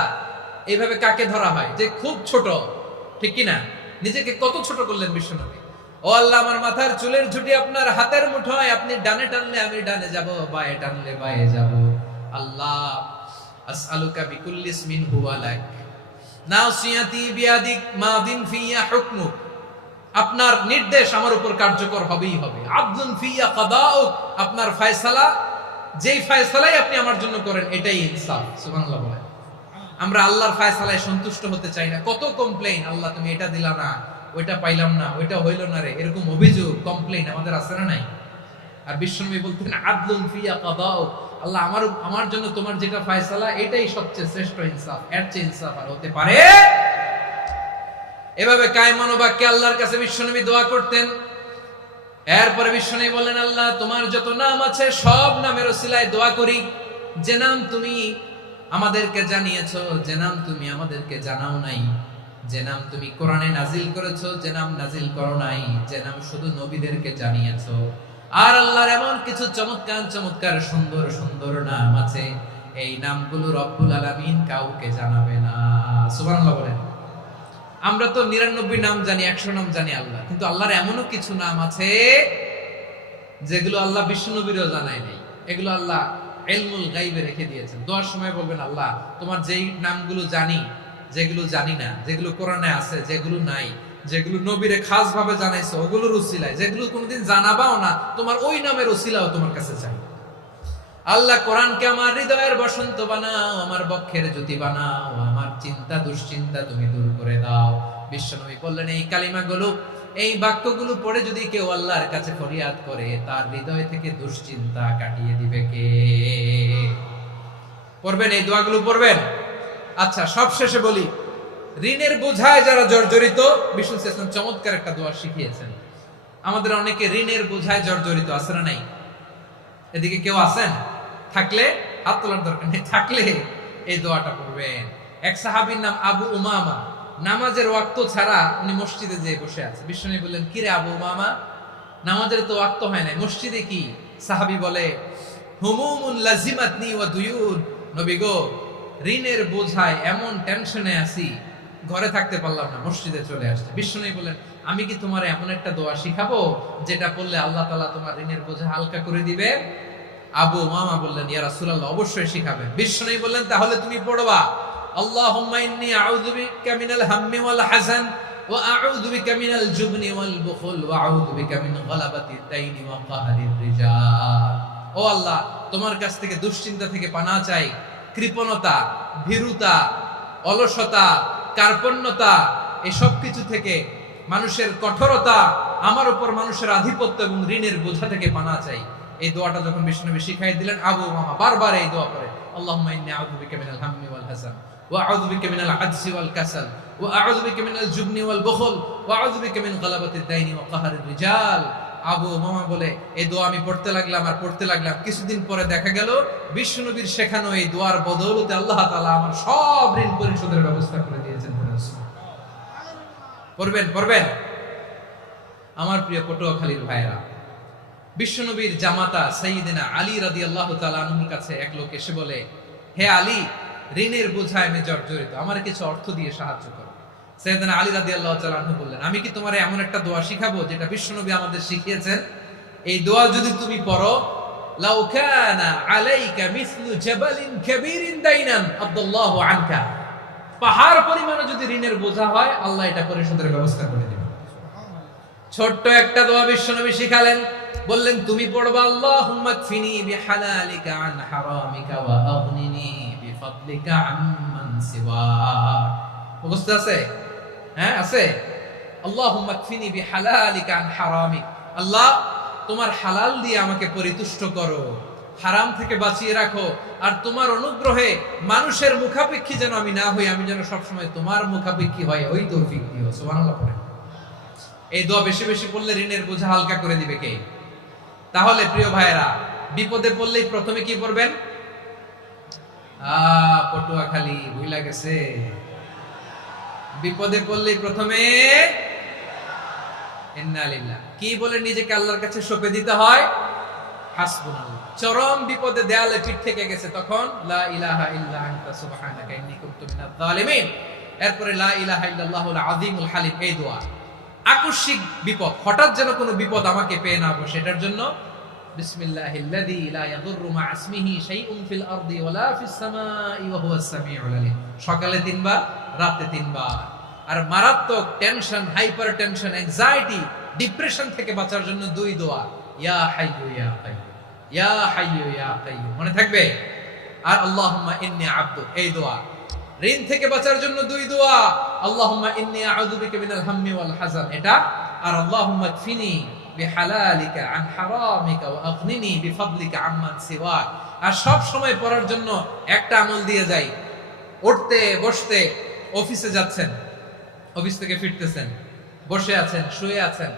এইভাবে কাকে ধরা হয়? যে খুব ছোট, ঠিক কি না? নিজেকে কত ছোট করলেন বিশ্বনবী। ও আল্লাহ আমার মাথার চুলের ঝুঁটি আপনার হাতের মুঠোয়, আপনি ডানে টানলে আমি ডানে যাব, বাঁয়ে টানলে বাঁয়ে যাব। আল্লাহ আসআলুকা বিকুল্লি ইসমিন হুয়া লাক নাসিয়াতি বিয়াদিক মাদিন ফিয়া হুকমুক, আপনার নির্দেশ আমার উপর কার্যকর হবেই হবে। আদলুন ফিয়া কাদাউক, আপনার ফয়সালা, যেই ফয়সালাই আপনি আমার জন্য করেন এটাই ইনসাফ। সুবহানাল্লাহ বলেন। আমরা আল্লাহর ফয়সালায় সন্তুষ্ট হতে চাই না। কত কমপ্লেইন, আল্লাহ তুমি এটা দিলা না, ওইটা পাইলাম না, ওইটা হইল না রে, এরকম অভিযোগ কমপ্লেইন আমাদের আছে না নাই? আর বিশ্বনবী বলতেন আদলুন ফিয়া কাদাউক, আল্লাহ আমার জন্য তোমার যেটা ফয়সালা এটাই সবচেয়ে শ্রেষ্ঠ ইনসাফ, এর চেয়ে ইনসাফ আর হতে পারে? এভাবে কায়মান বাক্যে আল্লাহর কাছে বিশ্বনবী দোয়া করতেন। এরপরে বিশ্বনবী বললেন, আল্লাহ তোমার যত নাম আছে সব নামের ওসিলায় দোয়া করি, যে নাম তুমি আমাদেরকে জানিয়েছো, যে নাম তুমি আমাদেরকে জানাও নাই, যে নাম তুমি কোরআনে নাজিল করেছো, যে নাম নাজিল করো নাই, যে নাম শুধু নবীদেরকে জানিয়েছো। আর আল্লাহর এমন কিছু চমৎকার চমৎকার সুন্দর সুন্দর নাম আছে, এই নামগুলো রব্বুল আলামিন কাউকে জানাবে না। সুবহানাল্লাহ বলেন। আমরা তো 99 নাম জানি, 100 নাম জানি আল্লাহ, কিন্তু আল্লাহর এমনও কিছু নাম আছে যেগুলো আল্লাহ বিশ্বনবীরও জানায় নাই। এগুলো আল্লাহ ইলমুল গায়বে রেখে দিয়েছেন। দোয়ার সময় বলবেন, আল্লাহ তোমার যেই নামগুলো জানি, যেগুলো জানি না, যেগুলো কোরআনে আছে, যেগুলো নাই, যেগুলো নবীরে খাস ভাবে জানাইছো ওগুলোর উসিলায়, যেগুলো কোনোদিন জানাবাও না তোমার ওই নামের উসিলাও তোমার কাছে চাই। আল্লাহ কোরআনকে আমার হৃদয়ের বসন্ত বানাও, আমার বক্ষের জ্যোতি বানাও, আমার চিন্তা দুশ্চিন্তা তুমি দূর করে দাও। বিশ্বনবী বললেন, এই কালিমাগুলো, এই বাক্যগুলো পড়ে যদি কেউ আল্লাহর কাছে ফরিয়াদ করে, তার হৃদয় থেকে দুশ্চিন্তা কাটিয়ে দিবে কে? পড়বেন, এই দোয়াগুলো পড়বেন। আচ্ছা, সব শেষে বলি, ঋণের বোঝায় যারা জর্জরিত, বিষ্ণু ইসলাম চমৎকার একটা দোয়া শিখিয়েছেন। আমাদের অনেকে ঋণের বোঝায় জর্জরিত, আছে না নাই? এদিকে কেউ আছেন? থাকলে হাত তোলার দরকার নেই, থাকলে এই দোয়াটা পড়বেন। এক সাহাবীর নাম আবু উমামা, নামাজের ওয়াক্ত ছাড়া উনি মসজিদে যেয়ে বসে আছে। বিশ্বনবী বললেন, কিরে আবু উমামা, নামাজের তো ওয়াক্ত হয় নাই, মসজিদে কি? সাহাবী বলে, হুমুমুন লাজিমাতনি ওয়া দুয়ুন, নবী গো ঋণের বোঝায় এমন টেনশনে আছি, ঘরে থাকতে পারলাম না, মসজিদে চলে আসছে। বিশ্বনবী বললেন, আমি কি তোমার এমন একটা দোয়া শিখাবো যেটা পড়লে আল্লাহ তাআলা তোমার ঋণের বোঝা হালকা করে দিবে? আবু উমামা বললেন, ইয়া রাসূলুল্লাহ, অবশ্যই শিখাবেন। বিশ্বনবী বললেন, তাহলে তুমি পড়বা, আল্লাহুম্মা ইন্নী আউযু বিকা মিনাল হাম্মি ওয়াল হাযান ওয়া আউযু বিকা মিনাল জুবনি ওয়াল বুখল ওয়া আউযু বিকা মিন গালাবাতিদ দাইনি ওয়া কাহরির রিজাল। ও আল্লাহ, তোমার কাছ থেকে দুশ্চিন্তা থেকে পানাহ চাই, কৃপণতা, ভীরুতা, অলসতা, কার্পণ্যতা, এসব কিছু থেকে, মানুষের কঠোরতা, আমার উপর মানুষের আধিপত্য এবং ঋণের বোঝা থেকে পানা চাই। এই দোয়াটা যখন বিশ্বনবী শিখাই দিলেন, আবু উমামা বারবার এই দোয়া করে, আল্লাহুম্মা ইন্নী আউযু বিকা মিনাল হাম্মি ওয়াল হাসান ওয়া আউযু বিকা মিনাল আজজি ওয়াল কাসাল ওয়া আউযু বিকা মিনাল জুবনি ওয়াল বুখল ওয়া আউযু বিকা মিন গালাবাতিদ দাইনি ওয়া কাহরির রিজাল। আবু উমামা বলে এই দোয়া আমি পড়তে লাগলাম। কিছুদিন পরে দেখা গেল বিশ্বনবীর শেখানো এই দোয়ার বদৌলতে আল্লাহ তাআলা আমার সব ঋণ পরিশোধের ব্যবস্থা করে দিয়েছেন। পড়বেন। আমার প্রিয় পটুয়াখালীর ভাইরা, বিশ্বনবীর জামাতা সাইয়্যিদিনা আলী রাদিয়াল্লাহু তাআলা আনহুর কাছে এক লোক এসে বলে, হে আলী, ঋণের বোঝায় আমি জর্জরিত, আমার কিছু অর্থ দিয়ে সাহায্য করো। সাইয়্যিদিনা আলী রাদিয়াল্লাহু তাআলা আনহু বললেন, আমি কি তোমারে এমন একটা দোয়া শিখাবো যেটা বিশ্বনবী আমাদের শিখিয়েছেন? এই দোয়া যদি তুমি পড়ো, লাউ কানা আলাইকা মিসলু জাবালিন কাবীরিন দাইনান আব্দুল্লাহু আনকা, পাহাড় পরিমাণে যদি ঋণের বোঝা হয়, আল্লাহ এটা পরিশোধের ব্যবস্থা করে দিবেন। ছোট্ট একটা দোয়া বিশ্বনবী শিখালেন, বললেন তুমি পড়বা, আল্লাহুম্মা কফিনি বিহালালিকা আন হারামিকা ওয়া আগনিনি বিফাদলিকা আম্মান সিওয়াক। মুখস্থ আছে? হ্যাঁ আছে। আল্লাহুম্মা কফিনি বিহালালিকা আন হারামিক, আল্লাহ তোমার হালাল দিয়ে আমাকে পরিতুষ্ট করো, হারাম থেকে বাঁচিয়ে রাখো, আর তোমার অনুগ্রহে মানুষের মুখাপেক্ষী যেন আমি না হই, আমি যেন সবসময় তোমার মুখাপেক্ষী হয়, ওই তৌফিক দিও। সুবহানাল্লাহ পড়ে। এই দোয়া বেশি বেশি পড়লে ঋণের বোঝা হালকা করে দিবে কে? তাহলে প্রিয় ভাইয়েরা, বিপদে পড়লেই প্রথমে কি পড়বেন? পটুয়াখালী ভুইলা গেছে। বিপদে পড়লেই প্রথমে ইন্না লিল্লাহ কি বলে নিজেকে আল্লাহর কাছে সঁপে দিতে হয়? হাসবুনাল্লাহ। চরম বিপদে দেয়ালে পিঠ থেকে গেছে, তখন লা ইলাহা ইল্লা আনতা সুবহানাকা ইন্নী কুনতু মিনাজ জালিমিন। এরপরে লা ইলাহা ইল্লাল্লাহুল আযীমুল হালিম, এই দোয়া। আকস্মিক বিপদ, হঠাৎ যেন কোনো বিপদ আমাকে পেয়ে না বসে, এটার জন্য বিসমিল্লাহিল্লাযী লা ইয়াদুররু মা ইসমিহি শাইউন ফিল আরদি ওয়ালা ফিস সামাই ওয়া হুয়াস সামিউল আলীম। সকালে 3 বার, রাতে 3 বার। আর মারাত্মক tension, hyper tension, anxiety, depression থেকে বাঁচার জন্য 2 দোয়া, ইয়া হাইয়্যু ইয়া কাইয়্যুম, ইয়া হাইয়্যু ইয়া কাইয়্যুম, মনে থাকবে? আর আল্লাহুম্মা ইন্নী আবদুক, এই দোয়া। ঋণ থেকে বাঁচার জন্য 2 দোয়া, আল্লাহুম্মা ইন্নী আউযু বিকা মিনাল হাম্মি ওয়াল হাযান, এটা। আর আল্লাহুম্মা কফিনি বিহালালিকা আন হারামিকা ওয়া আগনিনি বিফাদলিকা আম্মান সিওয়াক। আর সব সময় পড়ার জন্য একটা আমল দিয়ে যাই, উঠতে বসতে, অফিসে যাচ্ছেন, অফিস থেকে ফিরতেছেন, বসে আছেন, শুয়ে আছেন,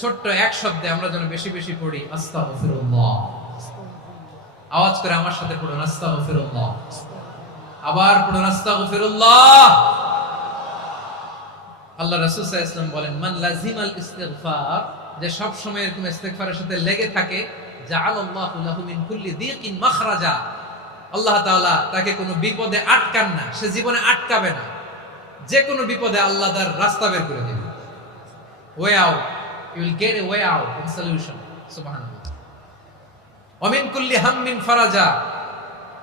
ছোট্ট এক শব্দে আমরা যেন বেশি বেশি পড়ি আস্তাগফিরুল্লাহ। আওয়াজ করে আমার সাথে পড়ুন, আস্তাগফিরুল্লাহ। আবার পড়ুন, আস্তাগফিরুল্লাহ। আল্লাহ রাসূল সাল্লাল্লাহু আলাইহি ওয়াসাল্লাম বলেন, মান লাজিমাল ইস্তিগফার, যে সব সময় এরকম ইস্তিগফারের সাথে লেগে থাকে, জাআলাল্লাহু লাহু মিন কুল্লি যিকিন মাখরাজা, আল্লাহ তাআলা তাকে কোনো বিপদে আটকান না, সে জীবনে আটকাবে না, যে কোনো বিপদে আল্লাহ তার রাস্তা বের করে দিবেন। Way out, you will get a way out and solution. সুবহানাল্লাহ। ওয়া মিন কুল্লি হাম্মিন ফারাজা,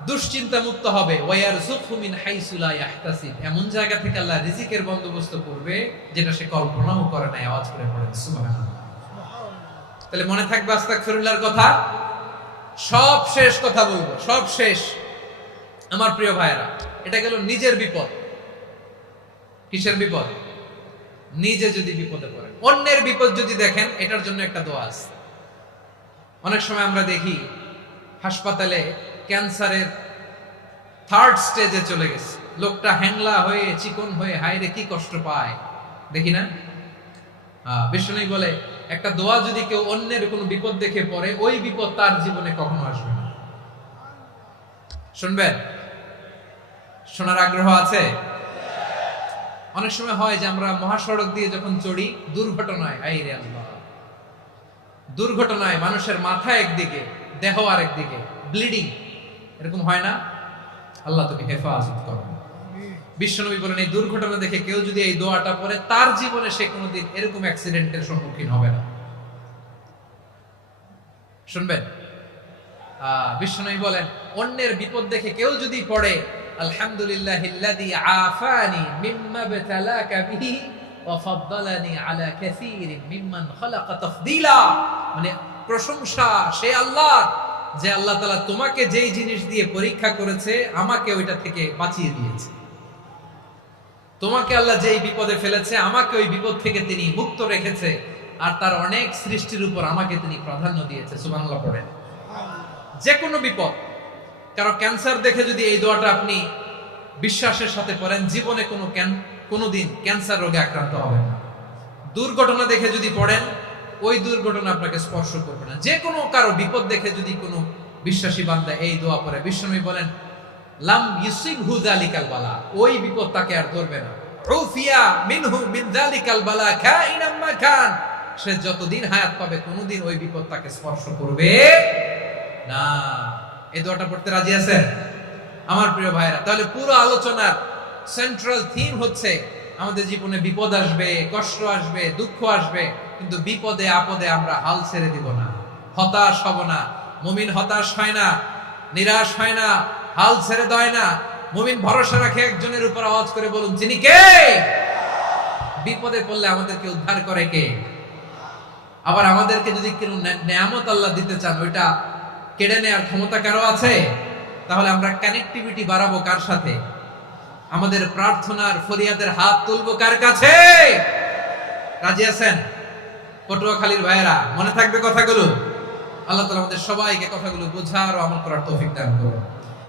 দুশ্চিন্তা মুক্ত হবে। ওয়া ইয়ারযুকহু মিন হাইসু লা ইয়াহতাসিব, এমন জায়গা থেকে আল্লাহ রিজিকের বন্দোবস্ত করবে যেটা সে কল্পনাও করে না। আওয়াজ করে পড়েন সুবহানাল্লাহ। তাহলে মনে থাকবে আস্তাগফিরুল্লাহর কথা। সব শেষ কথা বলবো, সব শেষ আমার প্রিয় ভাইয়েরা। এটা গেল নিজের বিপদ। কিসের বিপদ? নিজে যদি বিপদে পড়েন। অন্যের বিপদ যদি দেখেন, এটার জন্য একটা দোয়া আছে। অনেক সময় আমরা দেখি হাসপাতালে ক্যান্সারের 3rd স্টেজে চলে গেছে, লোকটা হ্যাংলা হয়ে, চিকন হয়ে, হায়রে কি কষ্ট পায়, দেখি না? বিষ্ণু বলে, একটা দোয়া যদি কেউ অন্যের কোনো বিপদ দেখে পড়ে, ওই বিপদ তার জীবনে কখনো আসবে না। শুনবেন? শোনার আগ্রহ আছে? অনেক সময় হয় যে আমরা মহাসড়ক দিয়ে যখন চড়ি, দুর্ঘটনায়, আইরে আল্লাহ, দুর্ঘটনায় মানুষের মাথা একদিকে, দেহ আরেকদিকে, ব্লিডিং, এরকম হয় না? আল্লাহ তুমি হেফাজত করো। বিশ্বনবী বলেন, এই দুর্ঘটনা দেখে কেউ যদি এই দোয়াটা পড়ে, তার জীবনে সে কোনোদিন এরকম অ্যাক্সিডেন্টের সম্মুখীন হবে না। শুনবেন? বিশ্বনবী বলেন, অন্যের বিপদ দেখে কেউ যদি পড়ে, আলহামদুলিল্লাহিল্লাযী আফানি মিম্মা বতালাকা বিহি ওয়া ফাদ্দালানি আলা কাসীরিন মিম্মান খালাকা তাফদীলা, মানে প্রশংসা সে আল্লাহর, যে আল্লাহ তাআলা তোমাকে যেই জিনিস দিয়ে পরীক্ষা করেছে, আমাকে ওইটা থেকে বাঁচিয়ে দিয়েছে। তোমাকে আল্লাহ যেই বিপদে ফেলেছে, আমাকে ওই বিপদ থেকে তিনি মুক্ত রেখেছে, আর তার অনেক সৃষ্টির উপর আমাকে তিনি প্রাধান্য দিয়েছে। সুবহানাল্লাহ পড়েন। যে কোনো বিপদ, কারো ক্যান্সার দেখে যদি এই দোয়াটা আপনি বিশ্বাসের সাথে পড়েন, জীবনে কোনোদিন ক্যান্সার রোগে আক্রান্ত হবেন না। দুর্ঘটনা দেখে যদি পড়েন, ওই দুর্ঘটনা আপনাকে স্পর্শ করবে না। যে কোনো কারো বিপদ দেখে যদি কোনো বিশ্বাসী বান্দা এই দোয়া পড়ে, বিশ্বনবী বলেন লাম ইউসিবহু যালিকাল বালা, ওই বিপদ তাকে আর ধরবে না। উফিয়া মিনহু মিন যালিকাল বালা কাইনাম মা কান, সে যতদিন হায়াত পাবে কোনোদিন ওই বিপদ তাকে স্পর্শ করবে না। এই দোয়াটা পড়তে রাজি আছেন আমার প্রিয় ভাইরা? তাহলে পুরো আলোচনার সেন্ট্রাল থিম হচ্ছে আমাদের জীবনে বিপদ আসবে, কষ্ট আসবে, দুঃখ আসবে, কিন্তু বিপদে আপদে আমরা হাল ছেড়ে দিব না, হতাশ হব না। মুমিন হতাশ হয় না, নিরাশ হয় না, হাল ছেড়ে দেয় না। মুমিন ভরসা রাখে একজনের উপর। আওয়াজ করে বলুন, যিনি কে? বিপদে পড়লে আমাদেরকে উদ্ধার করে কে? আবার আমাদেরকে যদি কোনো নেয়ামত আল্লাহ দিতে চান, ওইটা কেড়ে নেওয়ার ক্ষমতা কারো আছে? তাহলে আমরা কানেক্টিভিটি বাড়াবো কার সাথে? আমাদের প্রার্থনার ফরিয়াদের হাত তুলবো কার কাছে? রাজি আছেন পটুয়াখালীর ভাইয়েরা? মনে থাকবে কথাগুলো? আল্লাহ তাআলা আমাদের সবাইকে কথাগুলো বোঝার ও আমল করার তৌফিক দান করুন।